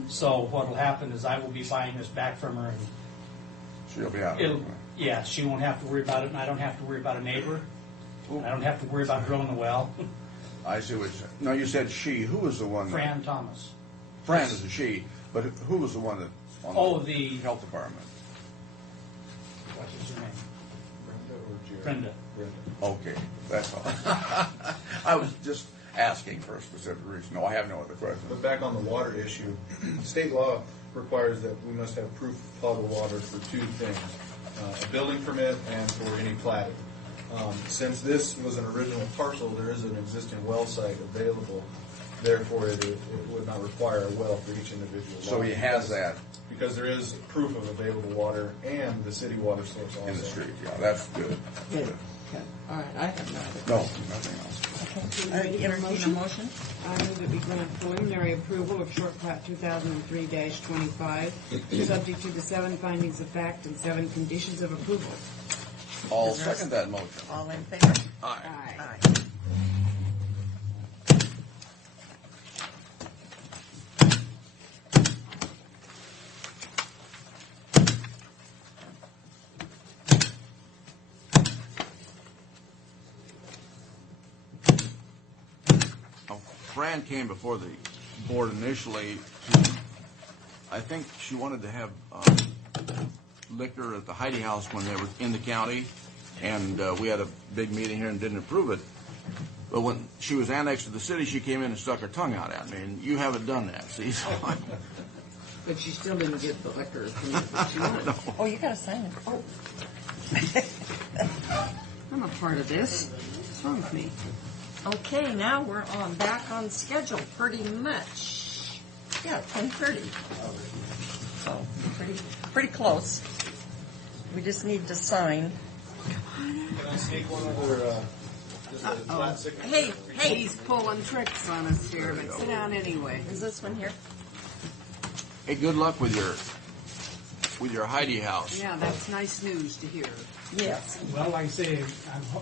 So what will happen is I will be buying this back from her, and she'll be out. Yeah, she won't have to worry about it, and I don't have to worry about a neighbor. I don't have to worry about drilling the well. I see what you're saying. No, you said she. Who was the one? Fran Thomas. Fran is a she, but who was the one that on the health department? What is her name? Brenda. Okay, that's all. I was just asking for a specific reason. No, I have no other questions. But back on the water issue, state law requires that we must have proof of potable water for 2 things, a building permit and for any platting. Since this was an original parcel, there is an existing well site available. Therefore, it would not require a well for each individual lot. So he has that. Because there is proof of available water and the city water source also. In the street, yeah, that's good. Good. Okay. All right, I have nothing. No, nothing else. Entertain a motion? I move that we grant preliminary approval of short plat 2003-25, subject to the 7 findings of fact and 7 conditions of approval. I'll second that motion. All in favor? Aye. Aye. Fran came before the board initially to, I think she wanted to have liquor at the Heidi House when they were in the county, and we had a big meeting here and didn't approve it. But when she was annexed to the city, she came in and stuck her tongue out at me, and you haven't done that, see? So But she still didn't get the liquor that she wanted. Oh, you gotta sign it. Oh. I'm a part of this. What's wrong with me? Okay, now we're back on schedule, pretty much. Yeah, 10:30. So pretty close. We just need to sign. Can I sneak one over, just a flat signature? Hey, He's pulling tricks on us here, but sit down anyway. is this one here? hey, good luck with your Heidi House. Yeah, that's nice news to hear. Yes. Well, like I say,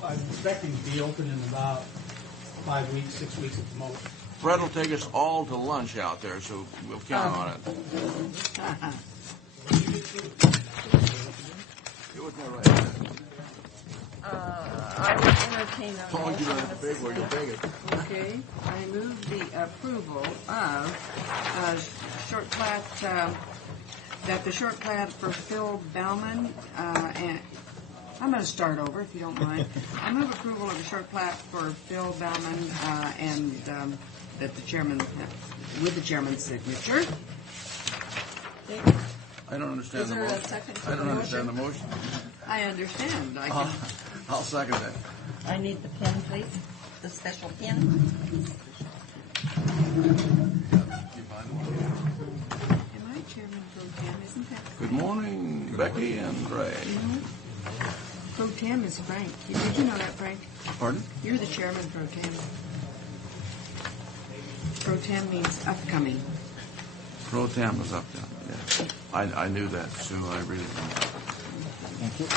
I'm expecting to be open in about 5 weeks, 6 weeks at the most. Fred will take us all to lunch out there, so we'll count on it. It was all right. I would entertain a Told you motion. to big where you big it. Okay, I move the approval of short plat, that the short plat for Phil Bauman, and I'm going to start over if you don't mind. I move approval of the short plat for Phil Bauman, and that the chairman, with the chairman's signature. I don't understand Is the there a motion. second to I don't the understand the motion. I understand. I can, I'll second that. I need the pen, please. The special pen. am I chairman pro tem? Isn't that? Good morning, Becky and Ray. Pro tem is Frank. Did you know that, Frank? Pardon? You're the chairman pro tem. Pro tem means upcoming. Pro Tem was up there. Yeah. I knew that, Sue. I really did. Thank you.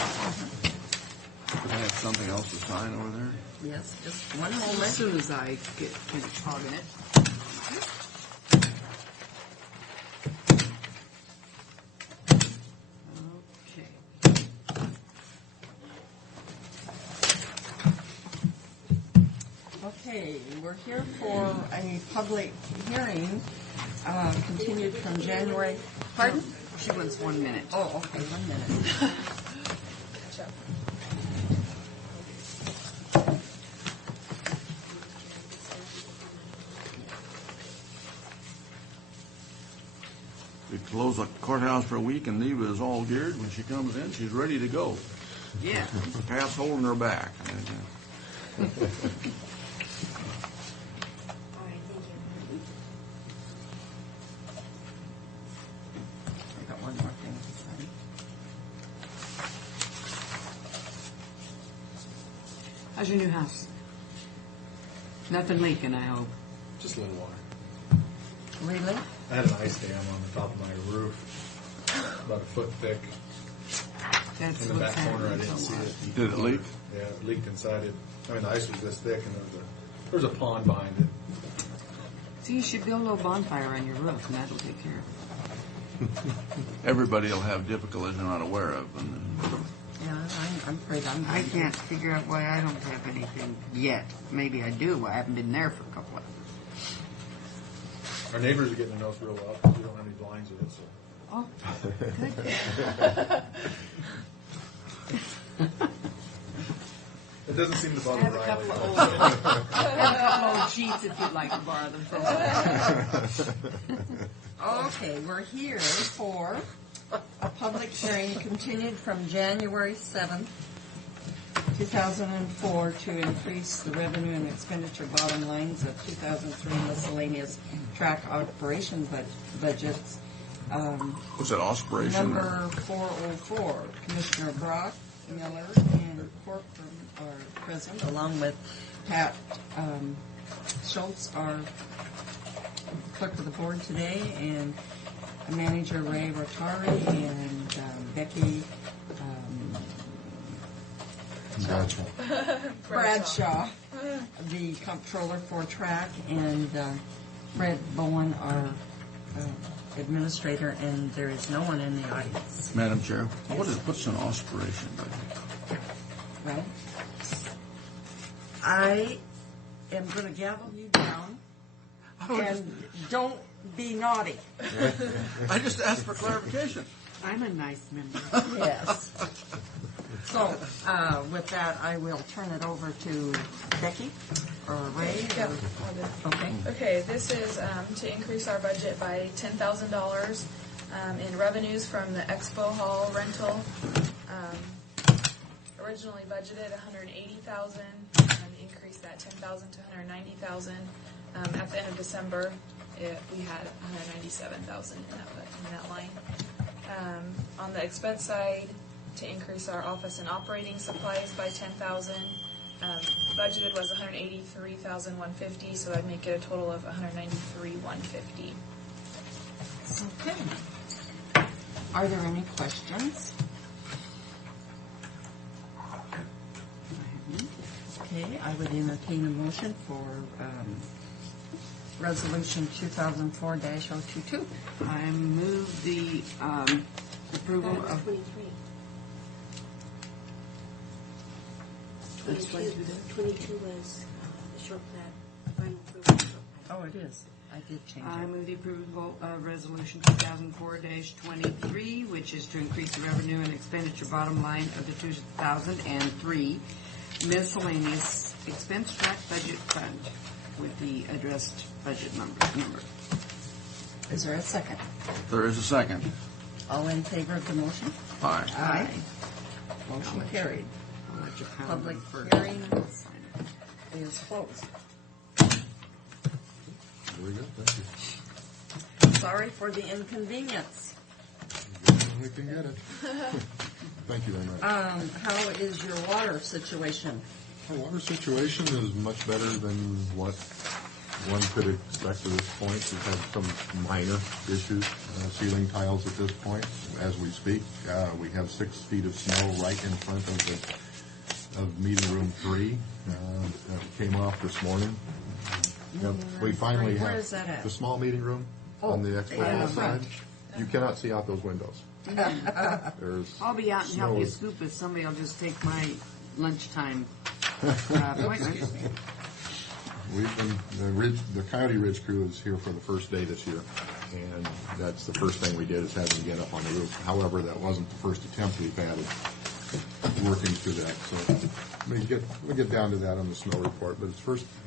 I have something else to sign over there. Yes, just one As moment. soon as I get finished hogging it. Okay, we're here for a public hearing, continued from January. Pardon? She wants 1 minute. Oh, okay, 1 minute. We close the courthouse for a week, and Neva is all geared. When she comes in, she's ready to go. Yeah. Pat's holding her back. I got one more thing to sign. How's your new house? Nothing leaking, I hope. Just a little water. Really? I had an ice dam on the top of my roof, about a foot thick. That's In the what's back corner, I happening didn't so see much. it. Did it leak? Yeah, it leaked inside it. I mean, the ice was this thick, and there was a pond behind it. So you should build a little bonfire on your roof, and that'll take care of it. Everybody will have difficulties they're not aware of. And Yeah, I'm afraid I'm. I can't figure out why I don't have anything yet. Maybe I do. I haven't been there for a couple of. Our neighbors are getting to know us real well because we don't have any blinds with it. So. Oh, good. It doesn't seem to I bother have a Riley. couple of old, I have a couple of old sheets if you'd like to borrow them. Okay, we're here for a public hearing continued from January 7th, 2004 to increase the revenue and expenditure bottom lines of 2003 miscellaneous track operations budgets. was it aspiration? Number 404, Commissioner Brock, Miller, and Corcoran are present, along with Pat Schultz, our clerk of the board today, and manager Ray Rotari, and Becky Bradshaw, the comptroller for track, and Fred Bowen, our administrator, and there is no one in the audience. Madam Chair, what's an aspiration budget? Well, I am going to gavel you down, and don't be naughty. I just asked for clarification. I'm a nice member. Yes. So, with that, I will turn it over to Becky or Ray. Yep. Okay. Okay, this is to increase our budget by $10,000 in revenues from the Expo Hall rental. Originally budgeted $180,000, and increased that $10,000 to $190,000. At the end of December, we had $197,000 in that line. On the expense side, to increase our office and operating supplies by $10,000. Budgeted was $183,150, so that'd make it a total of $193,150. Okay. Are there any questions? Okay, I would entertain a motion for Resolution 2004-022. I move the approval of... 23. 22 was the short plat, final approval of short plat. Oh, it is. I did change I it. move the approval of Resolution 2004-23, which is to increase the revenue and expenditure bottom line of the 2003 miscellaneous expense track budget fund with the addressed budget number. Is there a second? There is a second. All in favor of the motion? Aye. Aye. Motion carried. I'll let you pound Public them first. hearing is closed. Very good, thank you. Sorry for the inconvenience. We can get it. Thank you very much. How is your water situation? Our water situation is much better than what one could expect at this point. We've had some minor issues, ceiling tiles at this point as we speak. We have 6 feet of snow right in front of meeting room 3 that came off this morning. We finally Where have is that at? the small meeting room on the expo in hall the front. side. You cannot see out those windows. There's I'll be out and snow help you is- scoop if somebody will just take my lunchtime appointment. We've been the Coyote Ridge crew is here for the first day this year, and that's the first thing we did is have them get up on the roof. However, that wasn't the first attempt we've had at working through that. So we'll get down to that on the snow report. But the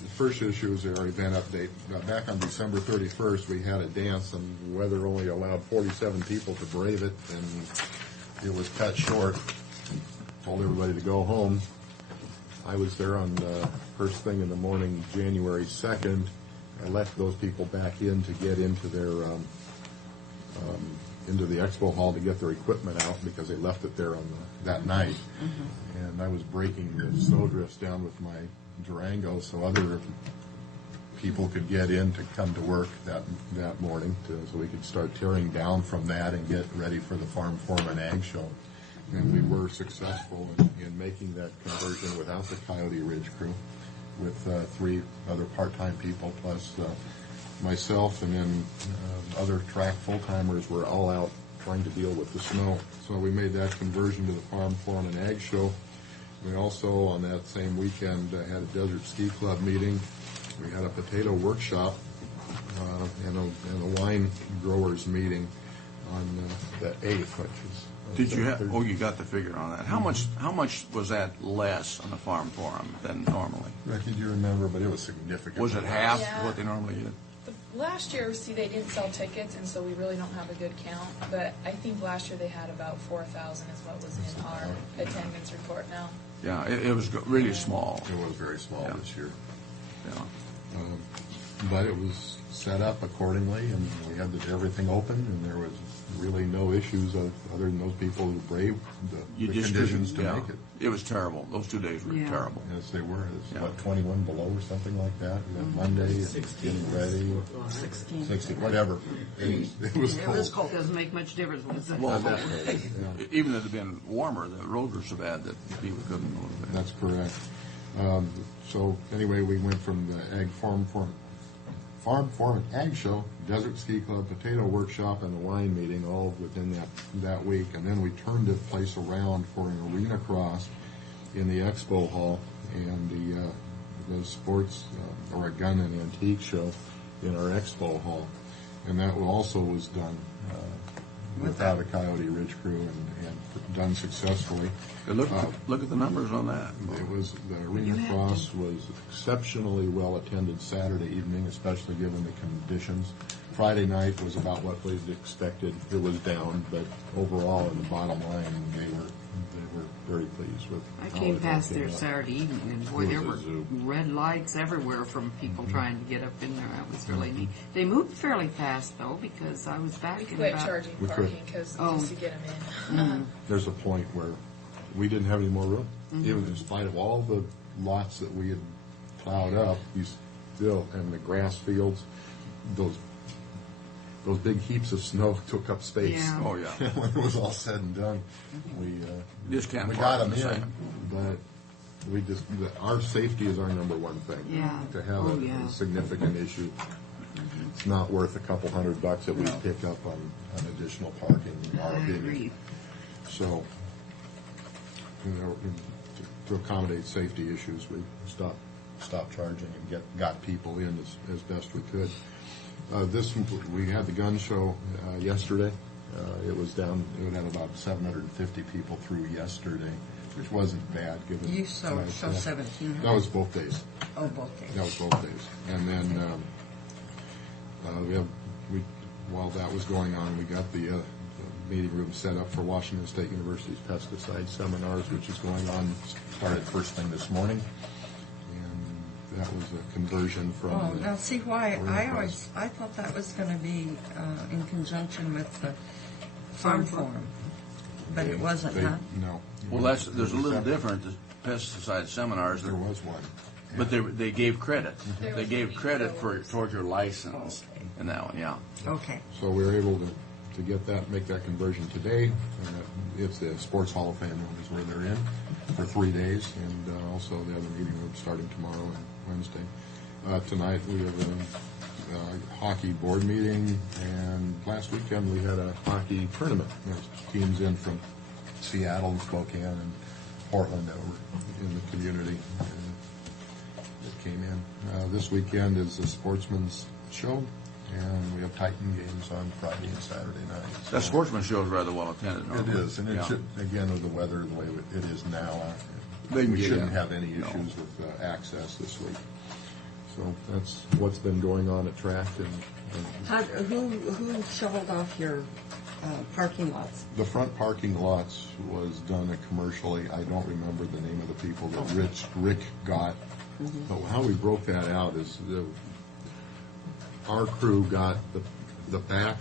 first issue is our event update. Back on December 31st, we had a dance, and weather only allowed 47 people to brave it, and it was cut short. Told everybody to go home. I was there on first thing in the morning, January 2nd. I let those people back in to get into their into the expo hall to get their equipment out because they left it there on that night. Mm-hmm. And I was breaking the snowdrifts down with my Durango so other people could get in to come to work that morning so we could start tearing down from that and get ready for the Farm Foreman Ag Show. And we were successful in making that conversion without the Coyote Ridge crew, with 3 other part-time people plus myself, and then other track full-timers were all out trying to deal with the snow. So we made that conversion to the Farm Foreman Ag Show. We also, on that same weekend, had a Desert Ski Club meeting. We had a potato workshop and a wine growers meeting on the 8th, which is. Did you have? Oh, you got the figure on that. How much was that less on the farm forum than normally? Ricky, do you remember? But it was significant. Was it half Yeah. what they normally did? Last year, see, they didn't sell tickets, and so we really don't have a good count. But I think last year they had about 4,000 is what was in our attendance report now. Yeah, it was really small. It was very small Yeah. this year. Yeah. but it was set up accordingly, and we had everything open, and there was really no issues other than those people who braved the conditions to make it. It was terrible. Those 2 days were terrible. Yes, they were. It was, 21 below or something like that. And Monday, 16. getting ready. 16. 16, whatever. It was cold. It was cold. Doesn't make much difference. Was it? Well, even if it had been warmer, the roads were so bad that people couldn't go to bed. That's correct. So anyway, we went from the Farm and Ag Show, Desert Ski Club, Potato Workshop, and the wine meeting all within that week. And then we turned the place around for an arena cross in the expo hall and the sports or a gun and antique show in our expo hall. And that also was done without a Coyote Ridge crew and done successfully. Look at the numbers on that. It was the arena cross was exceptionally well attended Saturday evening, especially given the conditions. Friday night was about what we expected. It was down, but overall, in the bottom line, they were very pleased with. I came past there Saturday evening, and boy, there were red lights everywhere from people trying to get up in there. That was really neat. They moved fairly fast though, because I was back We in quit about. charging parking because just to get them in. There's a point where we didn't have any more room. Even in spite of all the lots that we had plowed up, we still, and the grass fields, those big heaps of snow took up space. Yeah. Oh, yeah. When it was all said and done, we Just can't we park got in them the in, same. but our safety is our number one thing. Yeah. To have a significant issue, it's not worth a couple $100 that we pick up on additional parking. In our I opinion. agree. So, to accommodate safety issues, we stopped charging and got people in as best we could. We had the gun show yesterday. It was down. It had about 750 people through yesterday, which wasn't bad given. You show 17. That was both days. Oh, both days. That was both days. And then while that was going on, we got the meeting room set up for Washington State University's pesticide seminars, which is going on. Started first thing this morning, and that was a conversion from. Oh, now see why Arena I thought that was going to be in conjunction with the farm forum, but it wasn't. Huh? No. Well, there's a little different. The pesticide seminars. There was one. But they gave credit. They gave credit towards your license in that one, yeah. Okay. So we were able to get that, make that conversion today. It's the Sports Hall of Fame is where they're in for 3 days, and also the other meeting room starting tomorrow and Wednesday. Tonight we have a hockey board meeting, and last weekend we had a hockey tournament. There's teams in from Seattle and Spokane and Portland that were in the community that came in. This weekend is a sportsman's show, and we have Titan games on Friday and Saturday night. That sportsman show is rather well attended. It is, and it should, again, with the weather the way it is now, They can we get shouldn't in. have any issues with access this week. So that's what's been going on at track. Who shoveled off your parking lots? The front parking lots was done commercially. I don't remember the name of the people that Rick got. But how we broke that out is our crew got the back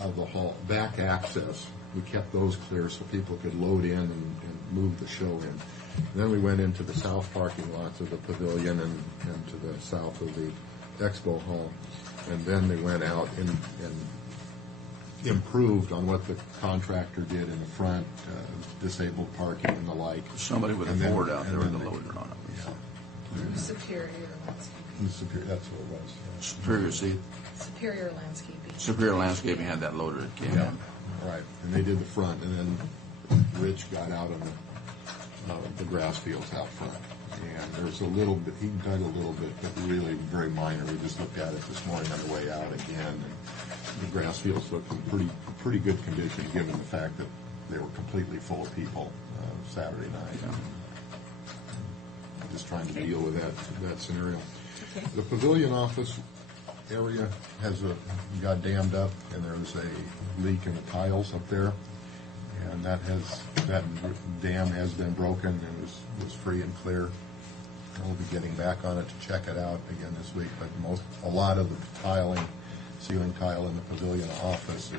of the hall, back access. We kept those clear so people could load in and move the show in. And then we went into the south parking lots of the pavilion and to the south of the expo hall. And then they went out and improved on what the contractor did in the front, disabled parking and the like. Somebody with a board out there with a loader on it. Superior landscaping. That's what it was. Superior Seed. Superior landscaping. Superior Landscaping had that loader that came in. Right, and they did the front, and then Rich got out on the grass fields out front. And there's a little bit, he dug a little bit, but really very minor. We just looked at it this morning on the way out again, and the grass fields looked in pretty good condition, given the fact that they were completely full of people Saturday night. Just trying to deal with that scenario. Okay. The pavilion office area got dammed up, and there was a leak in the tiles up there, and that dam has been broken and was free and clear. we'll be getting back on it to check it out again this week, but a lot of the tiling, ceiling tile in the pavilion office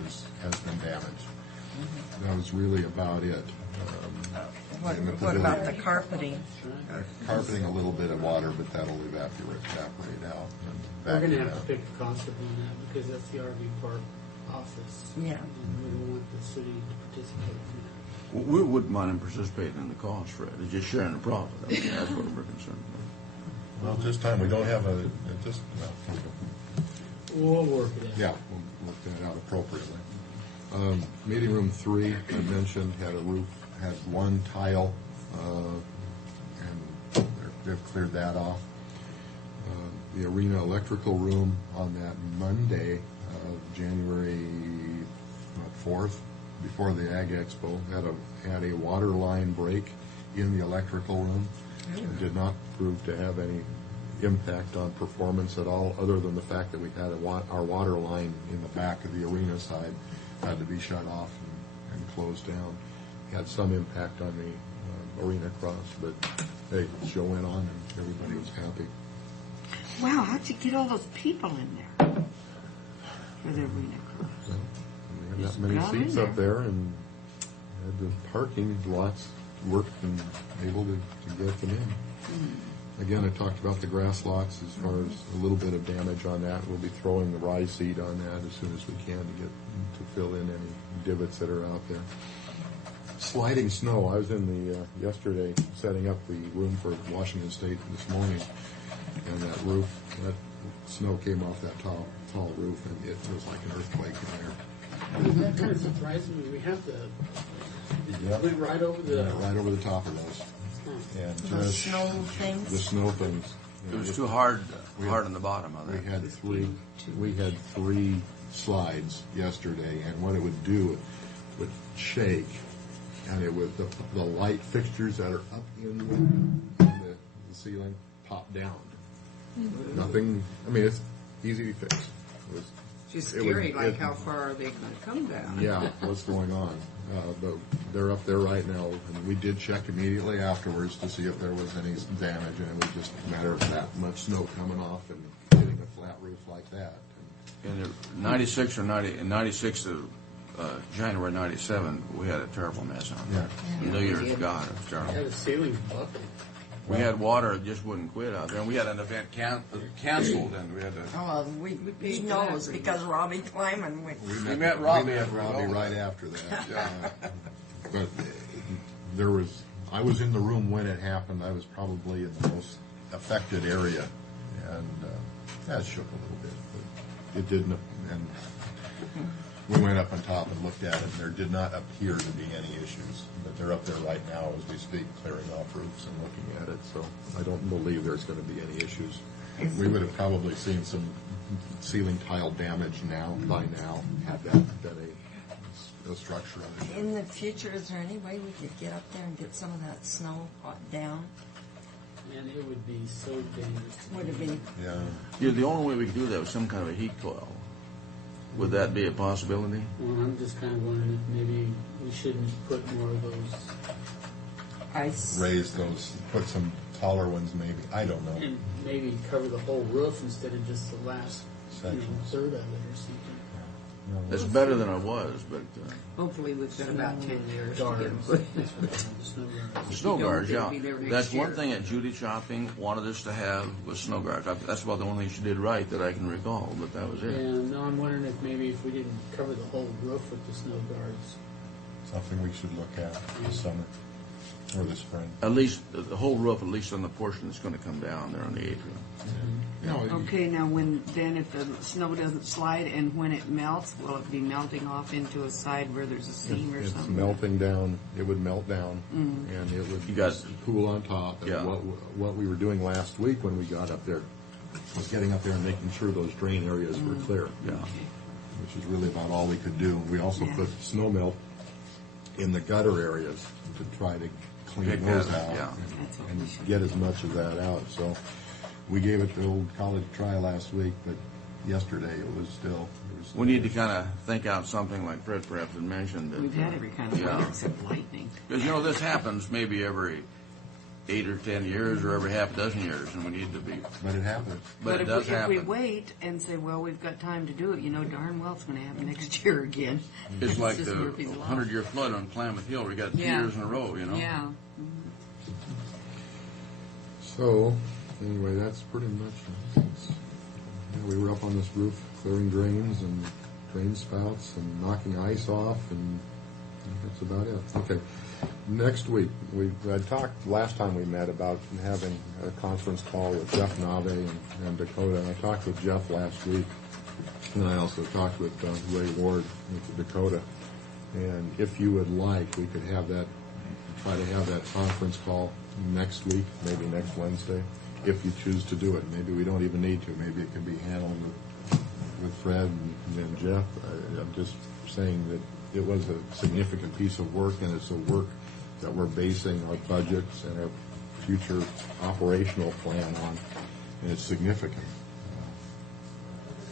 has been damaged. That was really about it. What in the about pavilion. the carpeting? Carpeting, a little bit of water, but that'll evaporate out. We're going to have to pick a constable on that because that's the RV park office. Yeah. And we don't want the city to participate in that. Well, we wouldn't mind him participating in the cost, Fred. It's just sharing the profit. I mean, that's what we're concerned about. Well, this time we don't have We'll work it out. Yeah, we'll work that out appropriately. Meeting room 3, I mentioned, had one tile, and they've cleared that off. The arena electrical room on that Monday, January 4th, before the Ag Expo, had a water line break in the electrical room. It did not prove to have any impact on performance at all, other than the fact that we had our water line in the back of the arena side had to be shut off and closed down. Had some impact on the arena cross, but hey, the show went on and everybody was happy. Wow, how'd you get all those people in there for the arena cross? So, we had that many got in seats up there and had the parking lots worked and able to get them in. Again, I talked about the grass lots as far as a little bit of damage on that. We'll be throwing the rye seed on that as soon as we can to fill in any divots that are out there. Sliding snow. I was in the yesterday setting up the room for Washington State this morning, and that snow came off that tall roof, and it was like an earthquake in there. That kind of surprised me. We have the went right over the right over the top of those. And The snow things? The snow things. It was too hard on the bottom of it. We had three slides yesterday, and what it would do, it would shake, and it would the light fixtures that are up in the ceiling pop down. Nothing. I mean, it's easy to fix. Just scary, how far are they going to come down? Yeah, what's going on? But they're up there right now, and we did check immediately afterwards to see if there was any damage, and it was just a matter of that much snow coming off and hitting a flat roof like that. In 96 or 90, in 96 to January 97, we had a terrible mess on there. Yeah. New Year's, God, it was terrible. Yeah, the ceiling's buckled. We had water that just wouldn't quit out there, and we had an event canceled, and we had to. Oh, he knows because Robbie Kleiman. We met Robbie right after that. But I was in the room when it happened. I was probably in the most affected area, and that shook a little bit, but it didn't. And we went up on top and looked at it, and there did not appear to be any issues. But they're up there right now as we speak, clearing off roofs and looking at it. So I don't believe there's going to be any issues. We would have probably seen some ceiling tile damage by now, had that been a structure on it. In the future, is there any way we could get up there and get some of that snow down? Man, it would be so dangerous. Would it be? Yeah, the only way we could do that was some kind of a heat coil. Would that be a possibility? Well, I'm just kind of wondering if maybe we shouldn't put more of those ice. Raise those, put some taller ones maybe. I don't know. And maybe cover the whole roof instead of just the last third of it or something. It's better than it was, but... Hopefully we've got about 10 years to Guards. get The snow guards, They'll yeah. be there next That's one year. thing that Judy Chopping wanted us to have was snow guards. That's about the only thing she did right that I can recall, but that was it. Yeah, no, I'm wondering if maybe if we didn't cover the whole roof with the snow guards. Something we should look at this summer or this spring. At least the whole roof, at least on the portion that's going to come down there on the atrium. Okay, now if the snow doesn't slide and when it melts, will it be melting off into a side where there's a seam or It's something? melting down. It would melt down, and it would cool on top. And Yeah. what we were doing last week when we got up there was getting up there and making sure those drain areas were clear. Yeah. Which is really about all we could do. We also put snow melt in the gutter areas to try to clean Pick those that, out yeah. and get as much of that out. So we gave it the old college try last week, but yesterday it was still. We need to kind of think out something like Fred perhaps had mentioned. That, We've had every kind of weather except lightning. Because, this happens maybe every 8 or 10 years or every half dozen years, and we need to be. But it happens. But it does if we happen. wait and say, well, we've got time to do it, you know darn well it's going to happen next year again. It's like just the Murphy's Law. 100-year flood on Klamath Hill. We got 2 Yeah. years in a row, you know. Yeah. So, anyway, that's pretty much it. We were up on this roof clearing drains and drain spouts and knocking ice off, and that's about it. Okay. Next week, I talked last time we met about having a conference call with Jeff Nave and Dakota. And I talked with Jeff last week, and I also talked with Ray Ward with Dakota. And if you would like, we could have that, try to have that conference call next week, maybe next Wednesday, if you choose to do it. Maybe we don't even need to. Maybe it can be handled with Fred and Jeff. I'm just saying that it was a significant piece of work, and it's a work that we're basing our budgets and our future operational plan on, and it's significant.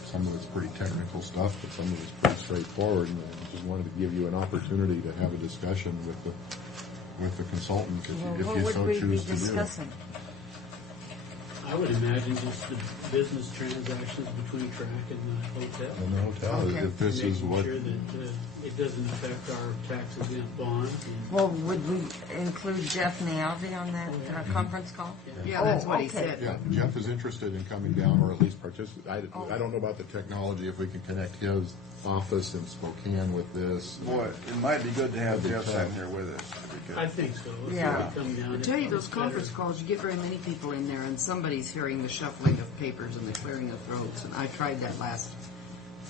Some of it's pretty technical stuff, but some of it's pretty straightforward, and I just wanted to give you an opportunity to have a discussion with the consultant if you so choose to do it. I would imagine just the business transactions between track and the hotel. And the hotel, Okay. if this is Making what, sure that it doesn't affect our tax-exempt bonds. And Well, would we include Jeff Niavi on that conference call? Yeah, that's what he okay. said. yeah, Jeff is interested in coming down or at least participate. I don't know about the technology, if we can connect his office in Spokane with this. Boy, it might be good to have Jeff sitting here with us. I think so. If Yeah. they come down, I tell you, it's those better. conference calls, you get very many people in there, and somebody's hearing the shuffling of papers and the clearing of throats. And I tried that last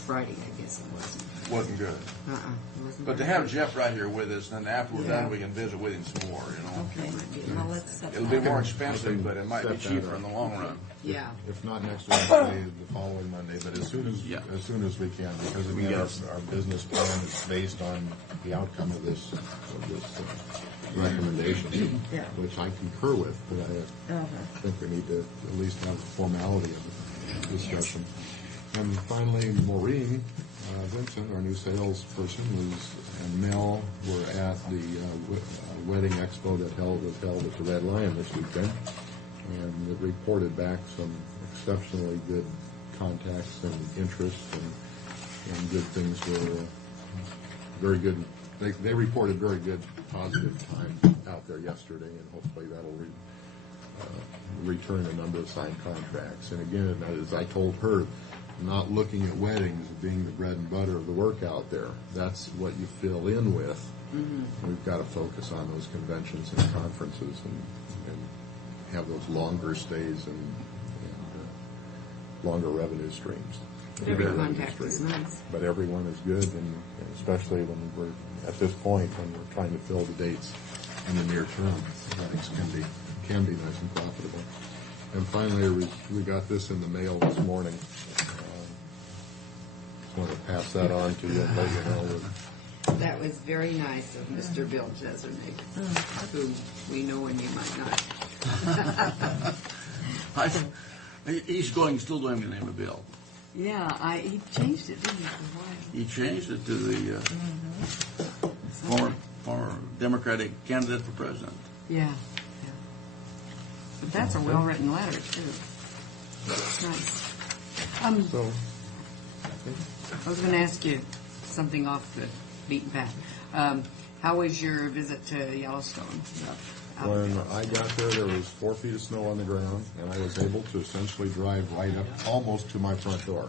Friday, I guess it wasn't. Wasn't good. It wasn't But to very have good. Jeff right here with us, and then after we're Yeah. done, we can visit with him some more, you know. Okay, might be- Well, let's set It'll be that. more expensive, but it might be Set that cheaper up. in the long run. Yeah. If not next Wednesday, the following Monday, but as soon as Yeah. we can, because We again, get our business plan is based on the outcome of this recommendation, Yeah. which I concur with, but I think we need to at least have the formality of the discussion. And finally, Maureen Vincent, our new salesperson, and Mel were at the wedding expo that was held at the Red Lion this weekend, and it reported back some exceptionally good contacts and interest, and good things were very good. They reported very good positive time out there yesterday, and hopefully that'll return a number of signed contracts. And again, as I told her, not looking at weddings as being the bread and butter of the work out there. That's what you fill in with. Mm-hmm. We've got to focus on those conventions and conferences and have those longer stays and longer revenue streams. Every Revenue contact is streams. nice. But everyone is good, and especially when we're at this point when we're trying to fill the dates in the near term. Weddings can be nice and profitable. And finally, we got this in the mail this morning. Just want to pass that on to you and let you know that That was very nice of Mr. Bill Jesernick, who we know and you might not. He's still going to name a bill. Yeah, he changed it, didn't he, for a while? He changed it to the former Democratic candidate for president. Yeah. But that's a well-written letter, too. It's nice. so. I was going to ask you something off the beaten path. How was your visit to Yellowstone? When I got there was 4 feet of snow on the ground, and I was able to essentially drive right up almost to my front door.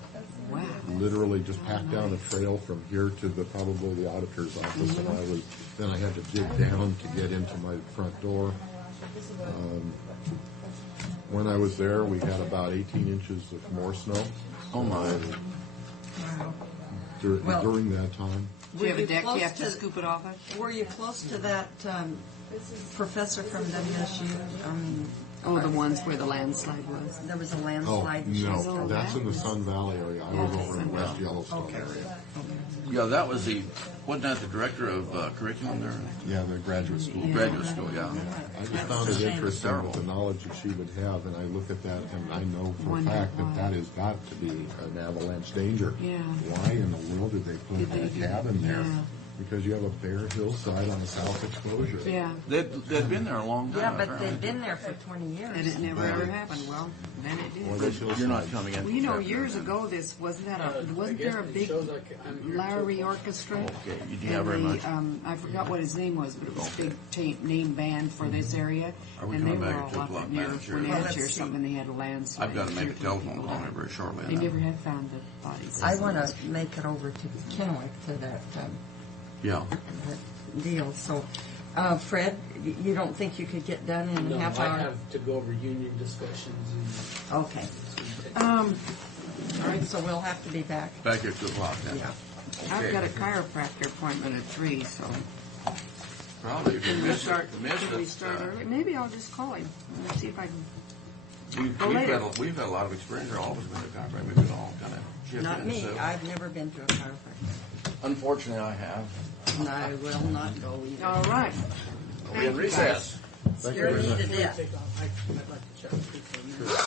Wow. Literally just packed down the trail from here to probably the auditor's office, and then I had to dig down to get into my front door. When I was there, we had about 18 inches of more snow. Oh my! Wow. During that time. Do you have a deck close you have to scoop it off of? Were you close to that professor from WSU? Oh, the ones where the landslide was. There was a Oh, landslide. no, that's in the Sun Valley area. I was over in West Yellowstone area. Yeah, wasn't that the director of curriculum there? Yeah, the graduate school. Graduate school, yeah. I just found it interesting with the knowledge that she would have, and I look at that, and I know for a fact that has got to be an avalanche danger. Yeah. Why in the world did they put a cabin there because you have a bare hillside on the south exposure. Yeah. They'd been there a long time. Yeah, but apparently. they've been there for 20 years. And it never ever happened. Well, then it did. Well, you're not coming in. Well, you know, years ago, wasn't there a big Lowry Orchestra? Okay, you do And have very much. I forgot what his name was, but it was a big name band for this area. Are we And they coming were back all at 2 up o'clock, near Madam Chair? Wenatchee or something, and they had a landslide. I've got to make a telephone call here very shortly. They never had found the bodies. I want to make it over to Kennewick to that Yeah. deal. So, Fred, you don't think you could get done in No, a half I hour? have to go over union discussions and. Okay. All right, so we'll have to be back. Back at 2 o'clock then. Yeah. I've got a chiropractor appointment at 3, so. Probably if you Can we miss start, it, can we start early? Maybe I'll just call him and see if I can. we've, Go we've, later. we've had a lot of experience. We've always been a chiropractor. We've been all kind of chipping Not and me. stuff. I've never been to a chiropractor. Unfortunately, I have. And I will not go either. All right. We're in recess. Scare me to death. I'd like to chat with you for a minute.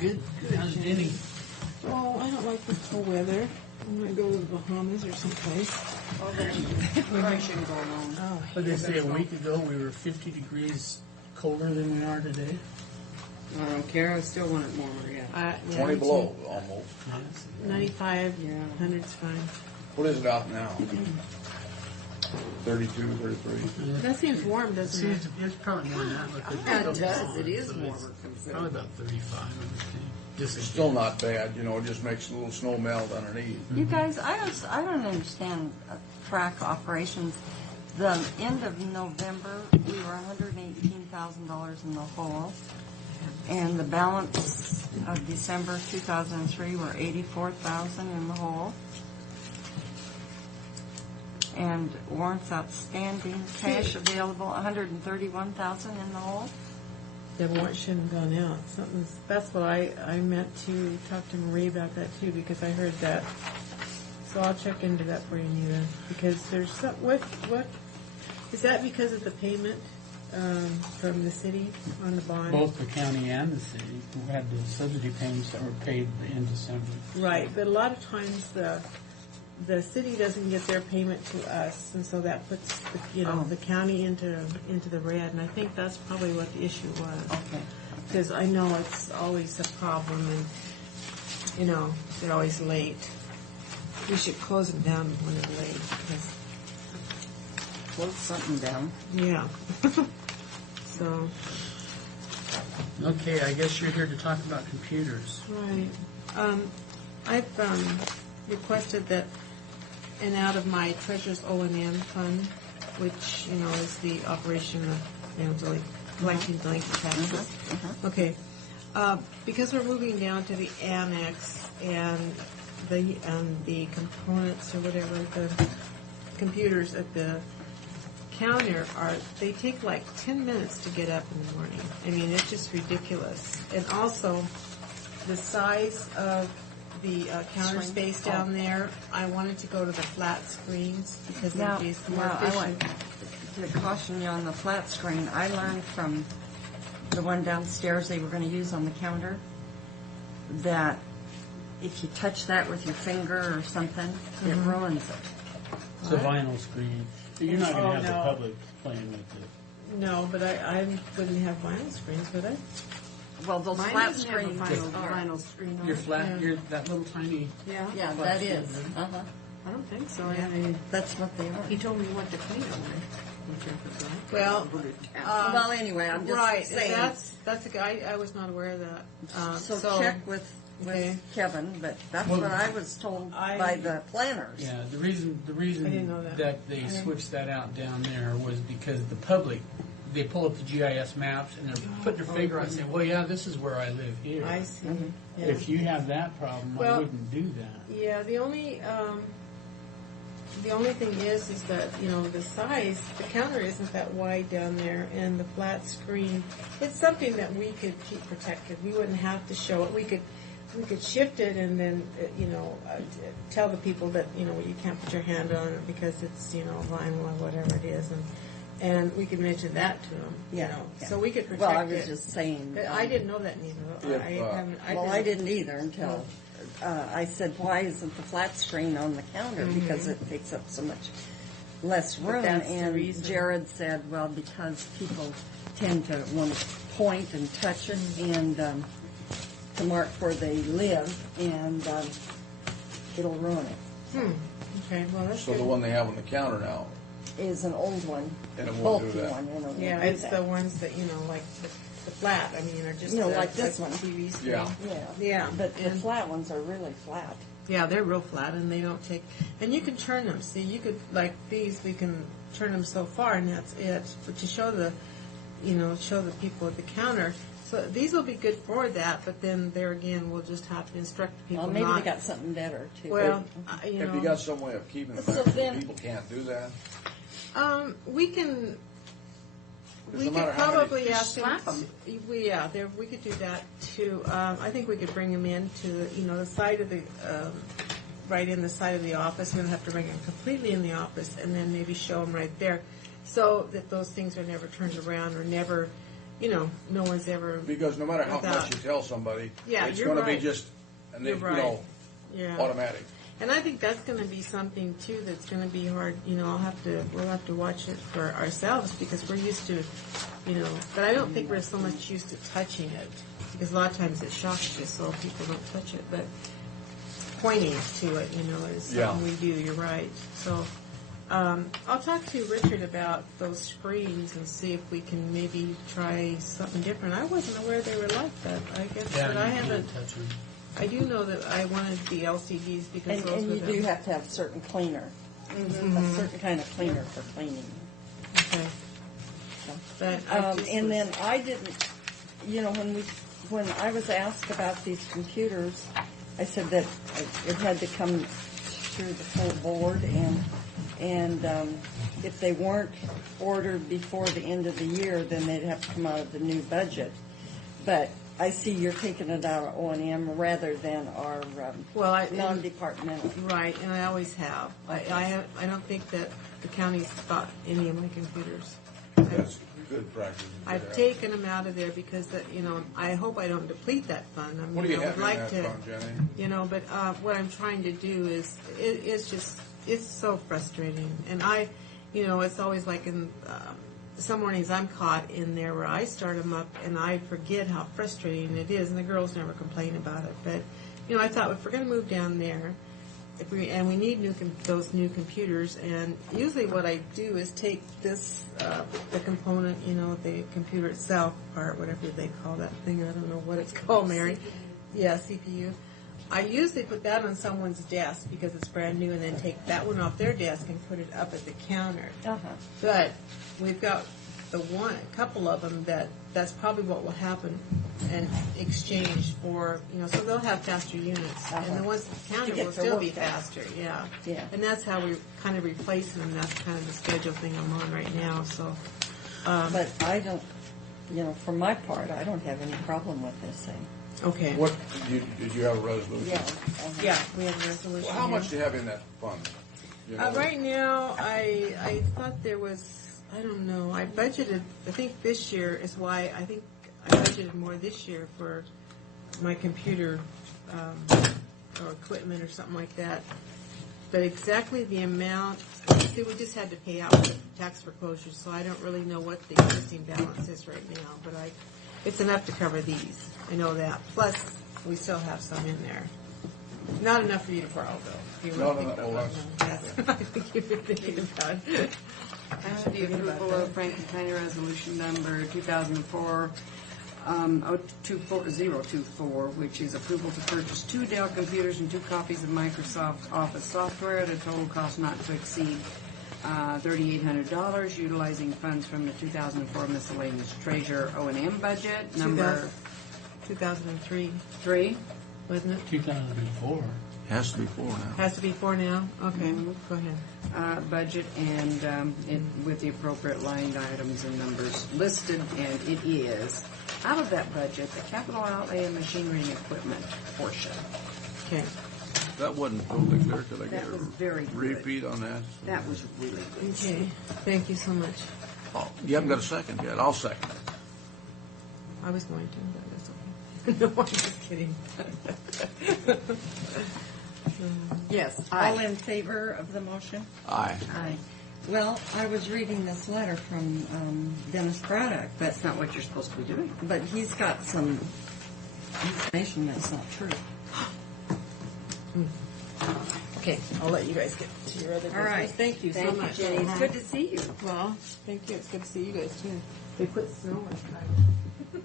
Good. How's Denny? Oh, I don't like the cold weather. I'm going to go to the Bahamas or someplace. Probably shouldn't go alone. Oh, What did they say a week ago? We were 50 degrees colder than we are today. I don't care. I still want it warmer, yeah. 20 below, almost. 95, Yeah. 100's fine. What is it out now? 32, 33? That seems warm, doesn't it? It's probably more than that. Yeah, it does. It is warmer. Probably about 35, I would think. It's still not bad, you know, it just makes a little snow melt underneath. You guys, I don't understand track operations. The end of November, we were $118,000 in the hole, and the balance of December 2003 were $84,000 in the hole. And warrants outstanding, cash available, $131,000 in the hole. The warrant shouldn't have gone out. That's what I meant to talk to Marie about that too, because I heard that. So I'll check into that for you, Nita, because there's some, what is that because of the payment from the city on the bond? Both the county and the city who had the subsidy payments that were paid in December. Right, but a lot of times the city doesn't get their payment to us, and so that puts the county into the red, and I think that's probably what the issue was. Okay. Because I know it's always a problem, and they're always late. We should close them down when they're late. Close something down. Yeah. So. Okay, I guess you're here to talk about computers. Right. I've requested that, and out of my Treasurer's O&M fund, which, is the operation of, collecting delinquent taxes. Okay. Because we're moving down to the annex and the components or whatever, the computers at the counter they take like 10 minutes to get up in the morning. I mean, it's just ridiculous. And also, the size of the counter space down there, I wanted to go to the flat screens because it'd be more I efficient. want to caution you on the flat screen. I learned from the one downstairs they were going to use on the counter that if you touch that with your finger or something, it ruins it. It's a vinyl screen. You're not going to have the no. public playing with it. No, but I wouldn't have vinyl screens, would I? Well, those Mine flat doesn't have a screens vinyl screen on Your it. flat, that little tiny. Yeah. Yeah, flat that is. screen. Uh-huh. I don't think so. That's what they are. He told me what to clean it with. Well, Well, anyway, I'm just right. saying. That's a guy. I was not aware of that. So check with okay. Kevin, but that's Well, what I was told by the planners. Yeah, the reason I didn't know that. they switched that out down there was because the public, they pull up the GIS maps and they're putting their finger on it and saying, well, yeah, this is where I live here. I see. Yeah. If you have that problem, I Well, wouldn't do that. Yeah, the only thing is that, the size, the counter isn't that wide down there, and the flat screen, it's something that we could keep protected. We wouldn't have to show it. We could shift it and then, tell the people that, you can't put your hand on it because it's, vinyl or whatever it is, and we could mention that to them, Yeah. So we could protect it. Well, I was just saying. But I didn't know that, Nina. I didn't either until I said, why isn't the flat screen on the counter? Because it takes up so much less But room. that's the And reason. Jared said, well, because people tend to want to point and touch it and to mark where they live, and it'll ruin it. Okay, well, that's So the one they have on the counter now, Is an old one, And it won't do bulky that. one, and it won't Yeah, do it's that. the ones that, like the flat, I mean, are just. You know, the- like this the one. TV screen. Yeah. Yeah. Yeah. But the and- flat ones are really flat. Yeah, they're real flat and they don't take, and you can turn them. See, you could, like these, we can turn them so far and that's it. But to show the, show the people at the counter. So these will be good for that, but then there again, we'll just have to instruct the people Well, maybe not. they got something better too. Well, Have you got some way of keeping them So back so then- people can't do that? We can. Doesn't We could matter how many- probably Just ask them. slap 'em. We could do that too. I think we could bring them in to the side of the, right in the side of the office. We don't have to bring them completely in the office, and then maybe show them right there, so that those things are never turned around or never, no one's ever. Because no matter how without- much you tell somebody, Yeah, it's you're going to be right. just, and they, You're right. Yeah. automatic. And I think that's going to be something too that's going to be hard. We'll have to watch it for ourselves because we're used to, but I don't think we're so much used to touching it because a lot of times it shocks you, so people don't touch it. But pointing to it, is something Yeah. we do. You're right. So I'll talk to Richard about those screens and see if we can maybe try something different. I wasn't aware they were like that. I guess, but I haven't. I do know that I wanted the LCDs because And, those and were you the. do have to have a certain cleaner, a certain kind of cleaner for cleaning. Okay. But I just And was- then I didn't, when I was asked about these computers, I said that it had to come through the full board, and if they weren't ordered before the end of the year, then they'd have to come out of the new budget. But I see you're taking it out of O&M rather than our non-departmental. Right, and I always have. I don't think that the county's bought any of my computers. That's good practice. I've taken them out of there because I hope I don't deplete that fund. I mean, What do you I have would in like that to, fund, Jenny? but what I'm trying to do is, it's so frustrating. And it's always like in, some mornings I'm caught in there where I start them up and I forget how frustrating it is, and the girls never complain about it. But, I thought if we're going to move down there, we need those new computers, and usually what I do is take this, the component, the computer itself, or whatever they call that thing, I don't know what it's called, Mary. Yeah, CPU. I usually put that on someone's desk because it's brand new, and then take that one off their desk and put it up at the counter. But we've got a couple of them that's probably what will happen in exchange for, so they'll have faster units, and the ones at the counter To get will their still work be done. faster, yeah. Yeah. And that's how we kind of replace them. That's kind of the schedule thing I'm on right now. So, But I don't, for my part, I don't have any problem with this thing. okay. What, did you have a resolution? Yeah. Yeah, we have a resolution. Well, how here. much do you have in that fund? Right now, I thought there was, I don't know, I budgeted, I think this year is why, I think I budgeted more this year for my computer or equipment or something like that. But exactly the amount, see, we just had to pay out for tax foreclosure, so I don't really know what the existing balance is right now, but it's enough to cover these. I know that. Plus, we still have some in there. Not enough for you to borrow, though. If you No, really no, think no, about it. Yes. I think you've been thinking about it. The approval of Franklin County Resolution Number 2004 024, which is approval to purchase 2 Dell computers and 2 copies of Microsoft Office software at a total cost not to exceed $3,800, utilizing funds from the 2004 miscellaneous treasurer O&M budget number 2003, 3. wasn't it? 2004. Has to be 4 now. Has to be 4 now? Okay, go ahead. Budget and with the appropriate line items and numbers listed, and it is out of that budget the capital outlay and machinery and equipment portion. Okay. That wasn't totally clear. Could I get That a was very good. repeat on that? That was really good. Okay, thank you so much. Oh, you haven't got a second yet. I'll second it. I was going to, but that's okay. No, I'm just kidding. Yes. All in favor of the motion? Aye. Aye. Well, I was reading this letter from Dennis Braddock, but That's not what you're supposed to be doing. but he's got some information that's not true. Okay, I'll let you guys get to your other business. All right. Thank you so Thank you, much. Jenny. It's good to see you. Well, thank you. It's good to see you guys too. They put snow on.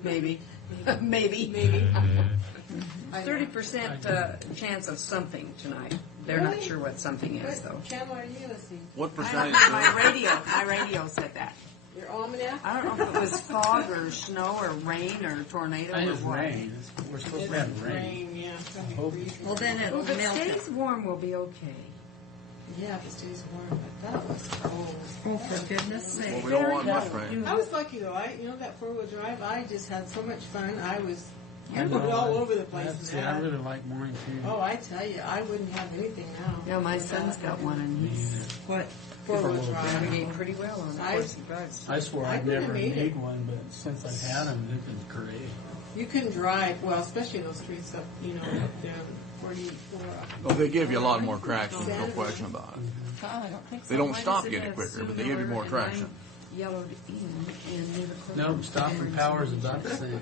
Maybe. Maybe. 30% chance of something tonight. They're not Really? sure what something is, though. Channel are you listening? What percentage? My radio said that. Your almanac? I don't know if it was fog or snow or rain or tornado I or think it's what. rain. We're supposed to have rain. Yeah. It's gonna be Hope. freezing. Well, then it'll Well, if it melt. stays warm, we'll be okay. Yeah, if it stays warm, but that was cold. Oh, for goodness sake. Well, we don't want much rain. I was lucky though. That 4-wheel drive, I just had so much fun. I was I know. all over the I place. have to say, I really like mine too. Oh, I tell you, I wouldn't have anything now. Yeah, my son's got one, and he's What? 4-wheel Four-wheel drive. doing pretty well on it. Of course, he drives. I swore I I'd couldn't never have made made it. one, but since I've had them, they've been great. You couldn't drive, well, especially in those streets up, up there, 44. Well, they give you a lot more traction, no question about it. I don't think so. They don't Why stop does it getting have quicker, but they sooner give you more and traction. I'm Yellowed in and near the close. No, stop and power is about the same.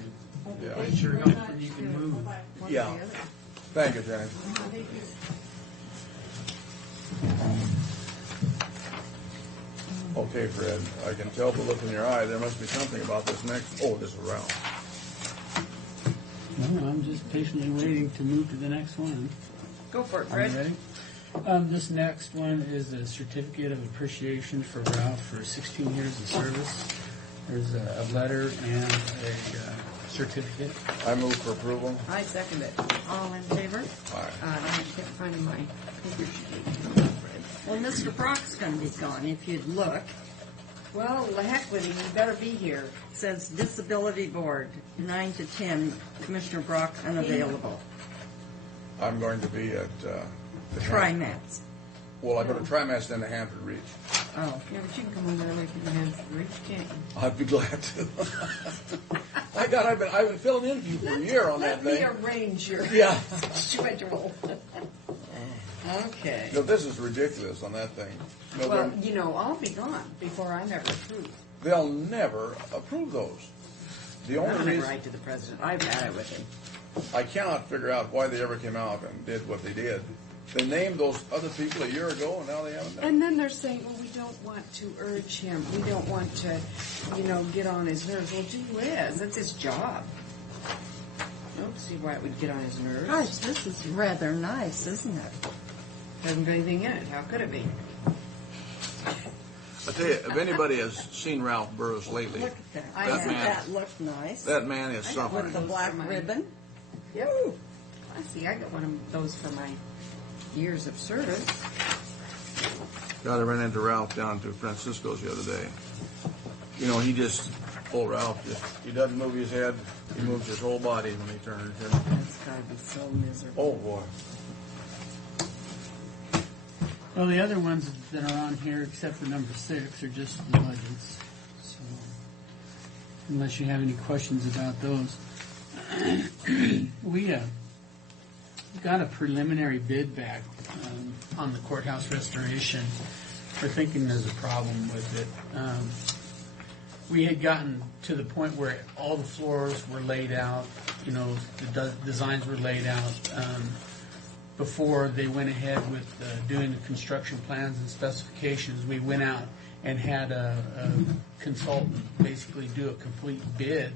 Yeah. It sure helps when you can move. Yeah. Thank you, James. Okay, Fred, I can tell the look in your eye, there must be something about this next, oh, this is Ralph. No, I'm just patiently waiting to move to the next one. Go for it, Are you Fred. ready? This next one is a certificate of appreciation for Ralph for 16 years of service. There's a letter and a certificate. I move for approval. I second it. All in favor? Aye. I can't find my paper she gave me. Well, Mr. Brock's going to be gone. If you'd look, Well, the heck with him, he better be here. it says Disability Board, 9 to 10, Commissioner Brock unavailable. I'm going to be at, Trimats. well, I go to TriMas then to Hanford Reach. Oh. Yeah, but you can come over there like you can have reach, can't you? I'd be glad to. My God, I've been filling in for you for a year on that Let me thing. arrange your Yeah. schedule. Okay. No, this is ridiculous on that thing. No, Well, I'll be gone before I'm ever through. they'll never approve those. The I'm only gonna reason write to the president. I've had it with him. I cannot figure out why they ever came out and did what they did. They named those other people a year ago, and now they haven't done it. And then they're saying, well, we don't want to urge him. We don't want to, get on his nerves. Well, gee whiz, that's his job. I don't see why it would get on his nerves. Gosh, this is rather nice, isn't it? Doesn't have anything in it. How could it be? I tell you, if anybody has seen Ralph Burrows lately, Look at that. That Doesn't man- that look nice? that man is With suffering. the black ribbon. Yep. I see. I got one of those for my years of service. God, I ran into Ralph down to Francisco's the other day. Ralph, he doesn't move his head, he moves his whole body when he turns. That's gotta be so miserable. Oh, boy. Well, the other ones that are on here, except for number 6, are just the budgets. So, unless you have any questions about those. We got a preliminary bid back on the courthouse restoration. We're thinking there's a problem with it. We had gotten to the point where all the floors were laid out, the designs were laid out. Before they went ahead with doing the construction plans and specifications, we went out and had a consultant basically do a complete bid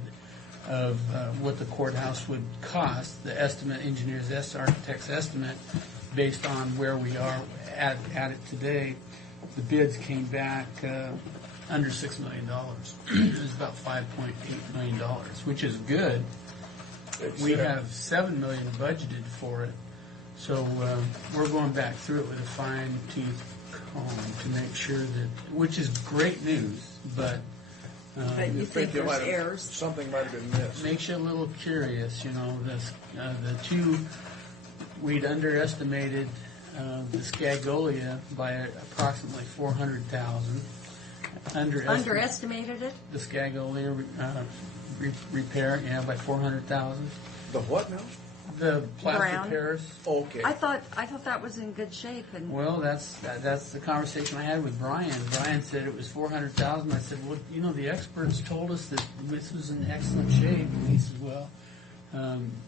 of what the courthouse would cost, the estimate, engineer's architect's estimate, based on where we are at it today. The bids came back under $6 million. It was about $5.8 million, which is good. We have $7 million budgeted for it. So we're going back through it with a fine-tooth comb to make sure that, which is great news, but You think there's errors? Something might have been missed. makes you a little curious. The two, we'd underestimated the Scagolia by approximately $400,000. Underestimated it? The Scagolia repair, by $400,000. The what now? The plaster Brown. Paris. Okay. I thought that was in good shape, and Well, that's the conversation I had with Brian. Brian said it was 400,000. I said, well, you know, the experts told us that this was in excellent shape. And he said, well,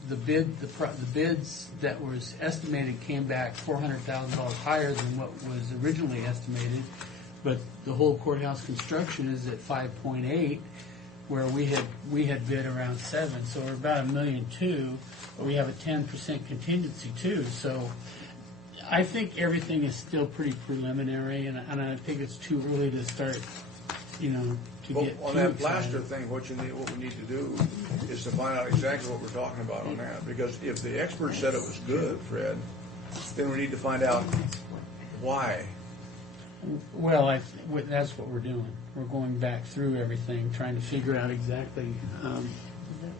the bids that was estimated came back $400,000 higher than what was originally estimated, but the whole courthouse construction is at 5.8, where we had bid around 7, so we're about $1.2 million. But we have a 10% contingency too, so I think everything is still pretty preliminary, and I think it's too early to start, you know, to Well, get on too that excited. plaster thing, what we need to do is to find out exactly what we're talking about on that. Because if the experts said it was good, Fred, then we need to find out why. Well, that's what we're doing. We're going back through everything, trying to figure out exactly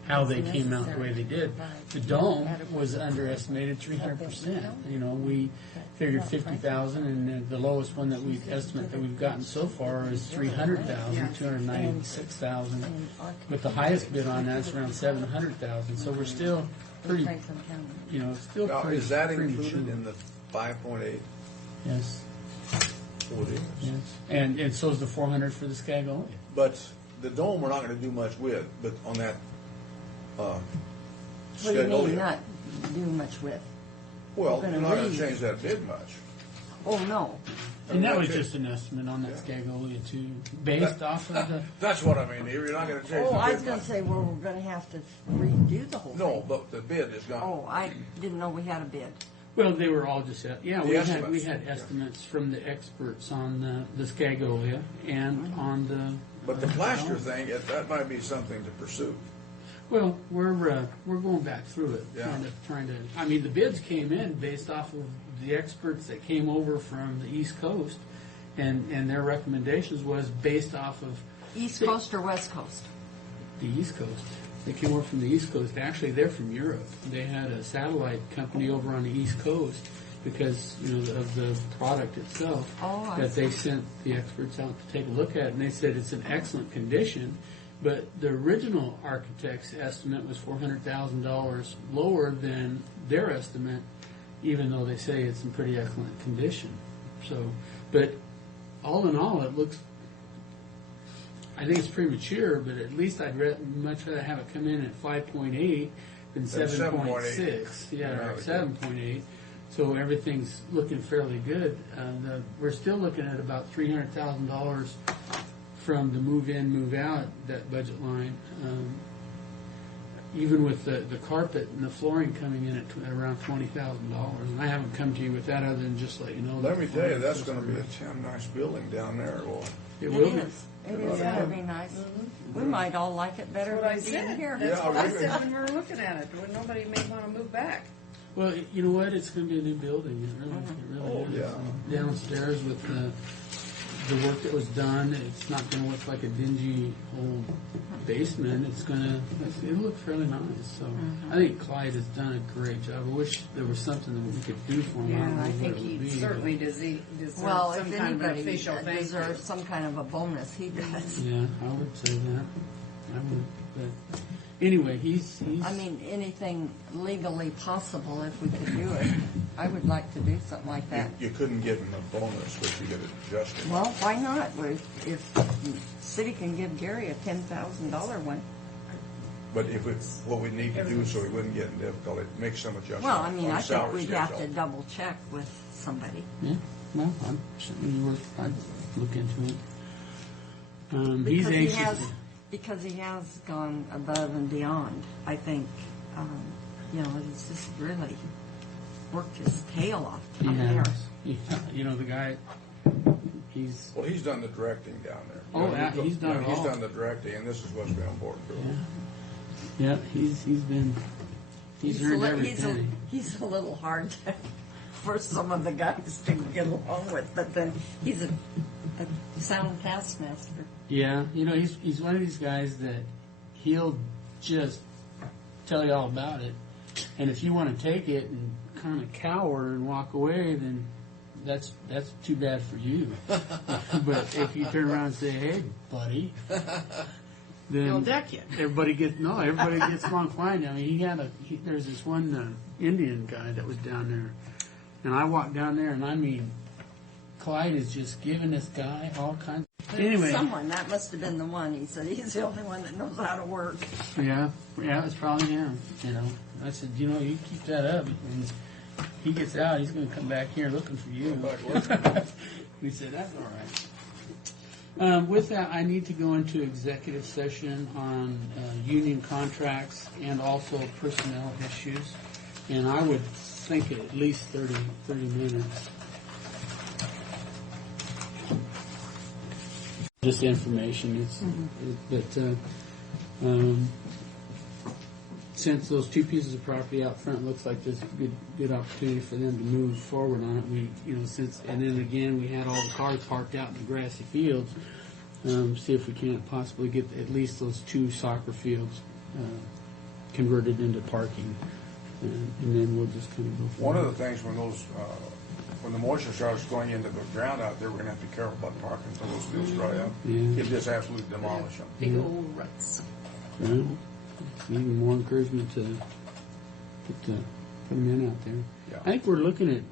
how they came out the way they did. The dome was underestimated 300%. You know, we figured 50,000, and the lowest one that we estimate that we've gotten so far is 300,000, 296,000. But the highest bid on that's around 700,000. So we're still pretty, you know, still Now, pretty. is that premature. included in the 5.8? Yes. Oh, it is. Yes. And so is the 400 for the Skagoli. But the dome, we're not going to do much with. But on that what do you mean Skagoli, not do much with? well, We're you're gonna not going to leave. change that bid much. Oh no. And that was just an estimate on that Skagoli too, based off of the. That's what I mean. You're not going to change Oh, the I bid was going much. to say, well, we're going to have to redo the whole thing. No, but the bid is gone. Oh, I didn't know we had a bid. Well, they were all just The we estimates. had estimates from the experts on the Skagolia and on the. But the plaster thing, that might be something to pursue. Well, we're going back through it, Yeah. trying to. I mean, the bids came in based off of the experts that came over from the East Coast, and their recommendations was based off of East Coast or West Coast? the East Coast. They came over from the East Coast. Actually, they're from Europe. They had a satellite company over on the East Coast because, you know, of the product itself Oh, I that they see. sent the experts out to take a look at, and they said it's in excellent condition. But the original architect's estimate was $400,000 lower than their estimate, even though they say it's in pretty excellent condition. So, but all in all, it looks. I think it's premature, but at least I'd much rather have it come in at 5.8 than 7.6. Yeah, or 7.8. So everything's looking fairly good. We're still looking at about $300,000 from the move in, move out, that budget line. Even with the carpet and the flooring coming in at around $20,000. And I haven't come to you with that other than just let you know. Let that me tell you, that's flooring's going to be a just damn nice building down there, boy. It will be. is. It is going to be nice. We might all like it better That's what I than being said. here. That's Yeah, what I really. said when we were looking at it. When nobody may want to move back. Well, you know what? It's going to be a new building. It really Oh, is. yeah. Downstairs with the work that was done, it's not going to look like a dingy old basement. It'll look fairly nice. So I think Clyde has done a great job. I wish there was something that we could do for him. Yeah, don't know I what think it would he be, certainly but- deserves Well, some if kind of an anybody official thank you. deserves some kind of a bonus, he does. Yeah, I would say that. I would. But anyway, he's. I mean, anything legally possible if we could do it. I would like to do something like that. You couldn't give him a bonus, but you get it adjusted. Well, why not? If the city can give Gary a $10,000 one. But what we need to do so he wouldn't get in difficulty, make some adjustment. Well, I mean, on I think salary we'd have to schedule. double check with somebody. Yeah. Well, I'm certainly I'd look into it. He's anxious. Because he has gone above and beyond. I think, he's just really worked his tail off He down there. has. You know, the guy, he's. Well, he's done the directing down there. Oh, yeah, he's done it He's all. done the directing, and this is what's been important to him. Yeah, he's earned every penny. He's a little hard for some of the guys to get along with, but then he's a sound taskmaster. Yeah, you know, he's one of these guys that he'll just tell you all about it, and if you want to take it and kind of cower and walk away, then that's too bad for you. But if you turn around and say, "Hey, buddy," then They'll deck you. everybody gets along fine. I mean, there's this one Indian guy that was down there, and I walked down there, and I mean, Clyde is just giving this guy all kinds. Anyway, Someone, that must have been the one. He said he's the only one that knows how to work. yeah, it's probably him. You know, I said, you keep that up, and he gets out, he's going to come back here looking for you. We said, that's all right. With that, I need to go into executive session on union contracts and also personnel issues. And I would think at least 30 minutes. Just information. Since those two pieces of property out front looks like there's a good opportunity for them to move forward on it, and then again we had all the cars parked out in the grassy fields. See if we can't possibly get at least those two soccer fields converted into parking, and then we'll just kind of go One forward. of the things when the moisture starts going into the ground out there, we're going to have to be careful about parking until those fields dry up. Yeah. It'll just absolutely demolish them. Big old ruts. Well, even more encouragement to put them in out there. Yeah. I think we're looking at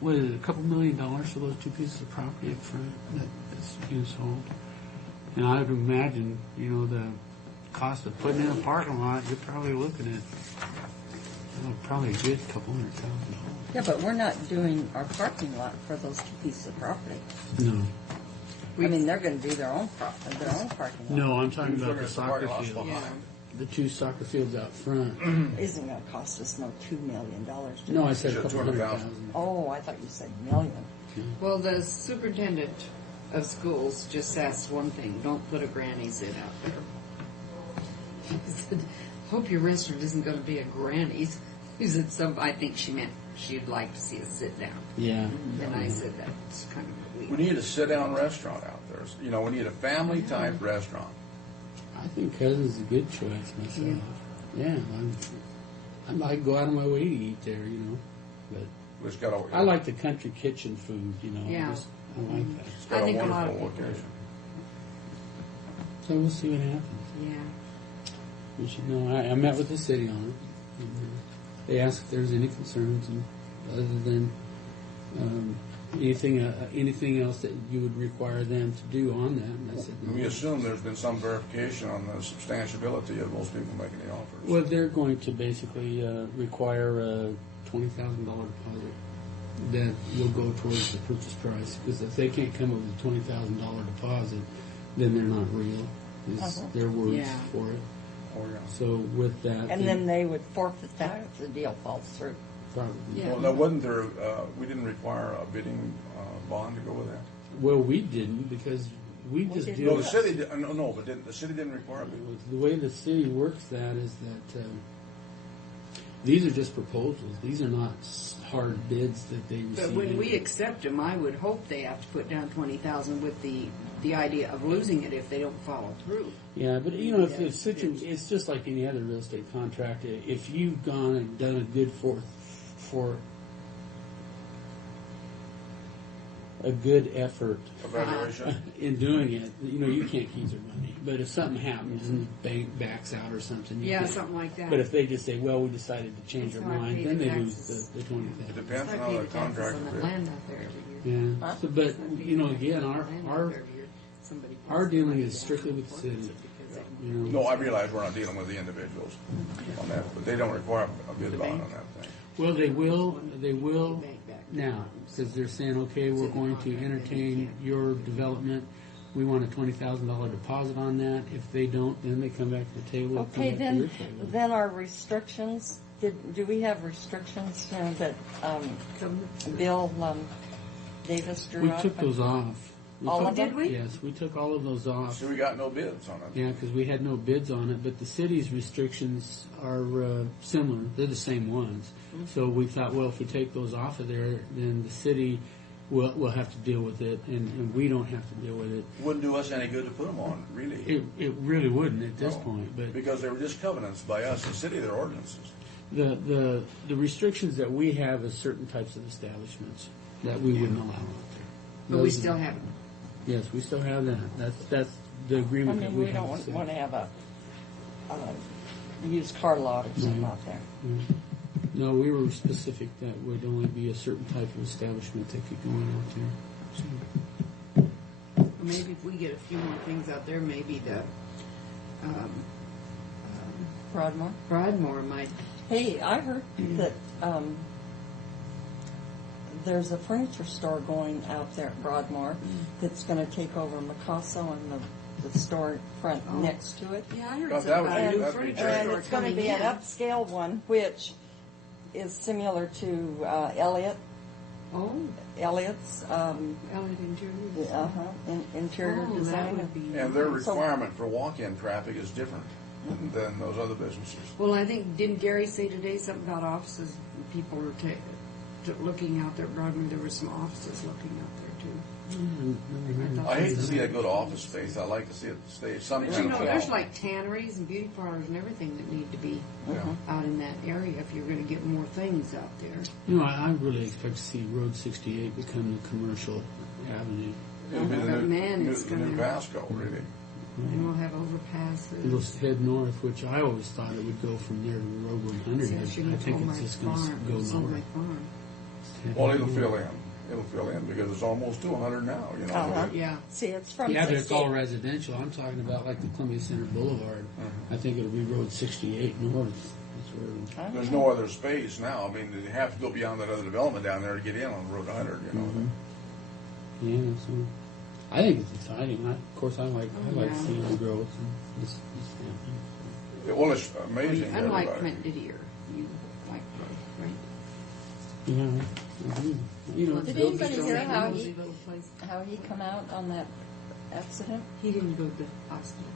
what is it, $2 million for those two pieces of property up front that's being sold. And I would imagine, the cost of putting in a parking lot, you're probably looking at probably a good $200,000. Yeah, but we're not doing our parking lot for those two pieces of property. No. I mean, they're going to do their own parking lot. No, I'm talking You're about the looking at the soccer parking lots field. behind. The two soccer fields out front. Isn't going to cost us no $2 million. to No, do I it. said a couple $100,000. Oh, I thought you said million. Well, the superintendent of schools just asked one thing: don't put a granny's in out there. He said, "Hope your restaurant isn't going to be a granny's." He said, I think she meant she'd like to see us sit down. Yeah. And I said that's kind of weird. We need a sit-down restaurant out there. We need a family-type restaurant. I think Cousins is a good choice myself. Yeah, I might go out of my way to eat there, but I like the country kitchen food, Yeah. I like that. It's got I think a a lot wonderful of people location. So we'll see what happens. Yeah. We should know. I met with the city on it. And, they asked if there's any concerns, and other than anything else that you would require them to do on that. And I said, no. We assume there's been some verification on the substantiability of most people making the offers. Well, they're going to basically require a $20,000 deposit that will go towards the purchase price. Because if they can't come up with a $20,000 deposit, then they're not real. Is their words for it. Oh, yeah. So with that, And then they would forfeit that if the deal falls through. probably. Yeah. Well, now, wasn't there, we didn't require a bidding bond to go with that? Well, we didn't because we just didn't. do No, it. the city, the city didn't require a bidding. The way the city works that is that these are just proposals. These are not hard bids that they receive. But when we accept them, I would hope they have to put down $20,000 with the idea of losing it if they don't follow through. Yeah, but if it's just like any other real estate contract. If you've gone and done a good for a good effort Evaluation. in doing it, you can't keep their money. But if something happens and the bank backs out or something, you Yeah, can't. something like that. But if they just say, "Well, we decided to change That's our how I mind," pay then the they lose taxes. the It $20,000. depends on I how pay the the taxes contract on is the written. land out there every year. Yeah. So, but again, our dealing is strictly with the city. No, I realize we're not dealing with the individuals on that, but they don't require a bid bond on that thing. Well, they will now, because they're saying, okay, we're going to entertain your development. We want a $20,000 deposit on that. If they don't, then they come back to the table. and come Okay, back to your then, table. then our restrictions, do we have restrictions, that Bill Davis drew We up? took those off. All of them? Did we? Yes, we took all of those off. So we got no bids on it. Yeah, because we had no bids on it, but the city's restrictions are similar. They're the same ones. So we thought, well, if we take those off of there, then the city will have to deal with it, and we don't have to deal with it. It wouldn't do us any good to put them on, really. It really wouldn't at this No, point. But because they were just covenants by us, the city, their ordinances. the restrictions that we have is certain types of establishments that we wouldn't allow out there. But we Those- still have them. Yes, we still have that. That's the I agreement that mean, we we have. don't so- want to have a used car lot or something out there. No, we were specific that would only be a certain type of establishment that could go in out there. So, Maybe if we get a few more things out there, maybe the Broadmoor might. Hey, I heard that there's a furniture store going out there at Broadmoor that's going to take over Micasso and the store front next to it. Yeah, I heard Oh, something that would about a be- new that'd be furniture great. And store it's going to coming be an in. upscale one, which is similar to Elliott's Elliott Interiors. interior Oh, that design. would be. And their So- requirement for walk-in traffic is different than those other businesses. Well, I think, didn't Gary say today something about offices? People were looking out there at Broadmoor. There were some offices looking out there too. I hate to see that go to office space. I like to see it stay some But kind you of know, there's quality. like tanneries and beauty parlors and everything that need to be Yeah. out in that area if you're going to get more things out there. you know, I really expect to see Road 68 become the commercial avenue. It'll be the But new, man, new, it's the new gonna- Vasco, really. And we'll have overpasses. It'll head north, which I always thought it would go from there to Road 100. See, I I shouldn't have think told it's my just going farm. to go Sold my north. farm. Well, it'll fill in. It'll fill in because it's almost to 100 now. You know. Uh-huh. Yeah. See, it's from Yeah, but it's all 68. residential. I'm talking about like the Columbia Center Boulevard. I think it'll be Road 68 north. That's where. There's no other space now. I mean, you have to go beyond that other development down there to get in on Road 100. You know. Yeah, so I think it's exciting. Of course, I like yeah. seeing the growth and this happening. Well, it's amazing. to Unlike everybody. Clint Didier, you like growth, right? Yeah, I do. You know, Did build anybody the hear stone. how Nosy he little place. come out on that accident? He didn't go to the hospital.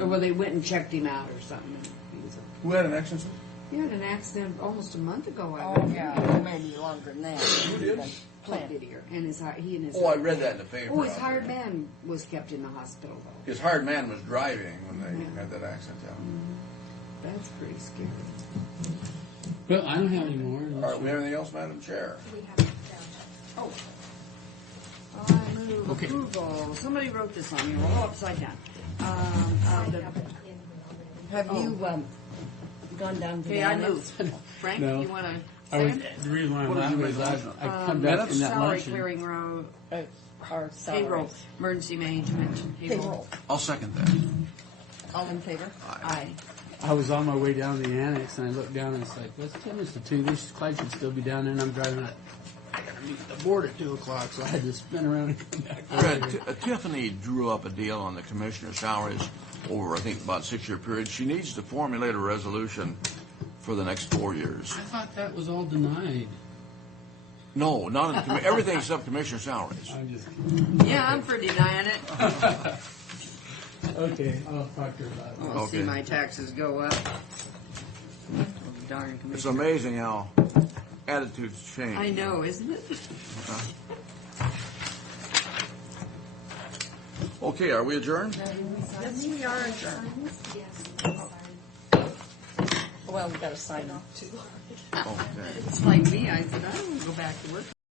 Or well, they went and checked him out or something. And he was. Who had an accident? He had an accident almost a month ago. I Oh, read. yeah, maybe longer than that. Who did? Clint Didier and he and his. Oh, I read that in the paper. Oh, his out hired there. man was kept in the hospital though. His hired man was driving when they Yeah. had that accident. Yeah. That's pretty scary. Well, I don't have any more. All right. We have anything else, Madam Chair? Oh. I move approval. Somebody wrote this on me. We're all upside down. Have you gone down to Okay, the I annex? move. Frank, No. you want to I was, say? the reason why I'm What did you laughing is make? I come back from that Salary luncheon. clearing row, Our payroll, salaries. emergency management, Payroll. I'll second that. All in favor? Aye. I was on my way down to the annex, and I looked down, and it's like, what's 10 minutes to 2? This Clyde should still be down there, and I'm driving out. I got to meet at the board at 2 o'clock, so I had to spin around and come back. Fred, Tiffany drew up a deal on the commissioner salaries over, I think, about a 6-year period. She needs to formulate a resolution for the next 4 years. I thought that was all denied. No, not in the everything except commissioner salaries. I'm just Yeah, I'm for denying it. Okay, I'll talk to her about it. I'll see Okay. my taxes go up. Darn It's commissioner. amazing how attitudes change. I know, isn't it? Okay, are we adjourned? Yes, we are adjourned. Well, we got to sign off too. Okay. It's like me, I said, I don't want to go back to work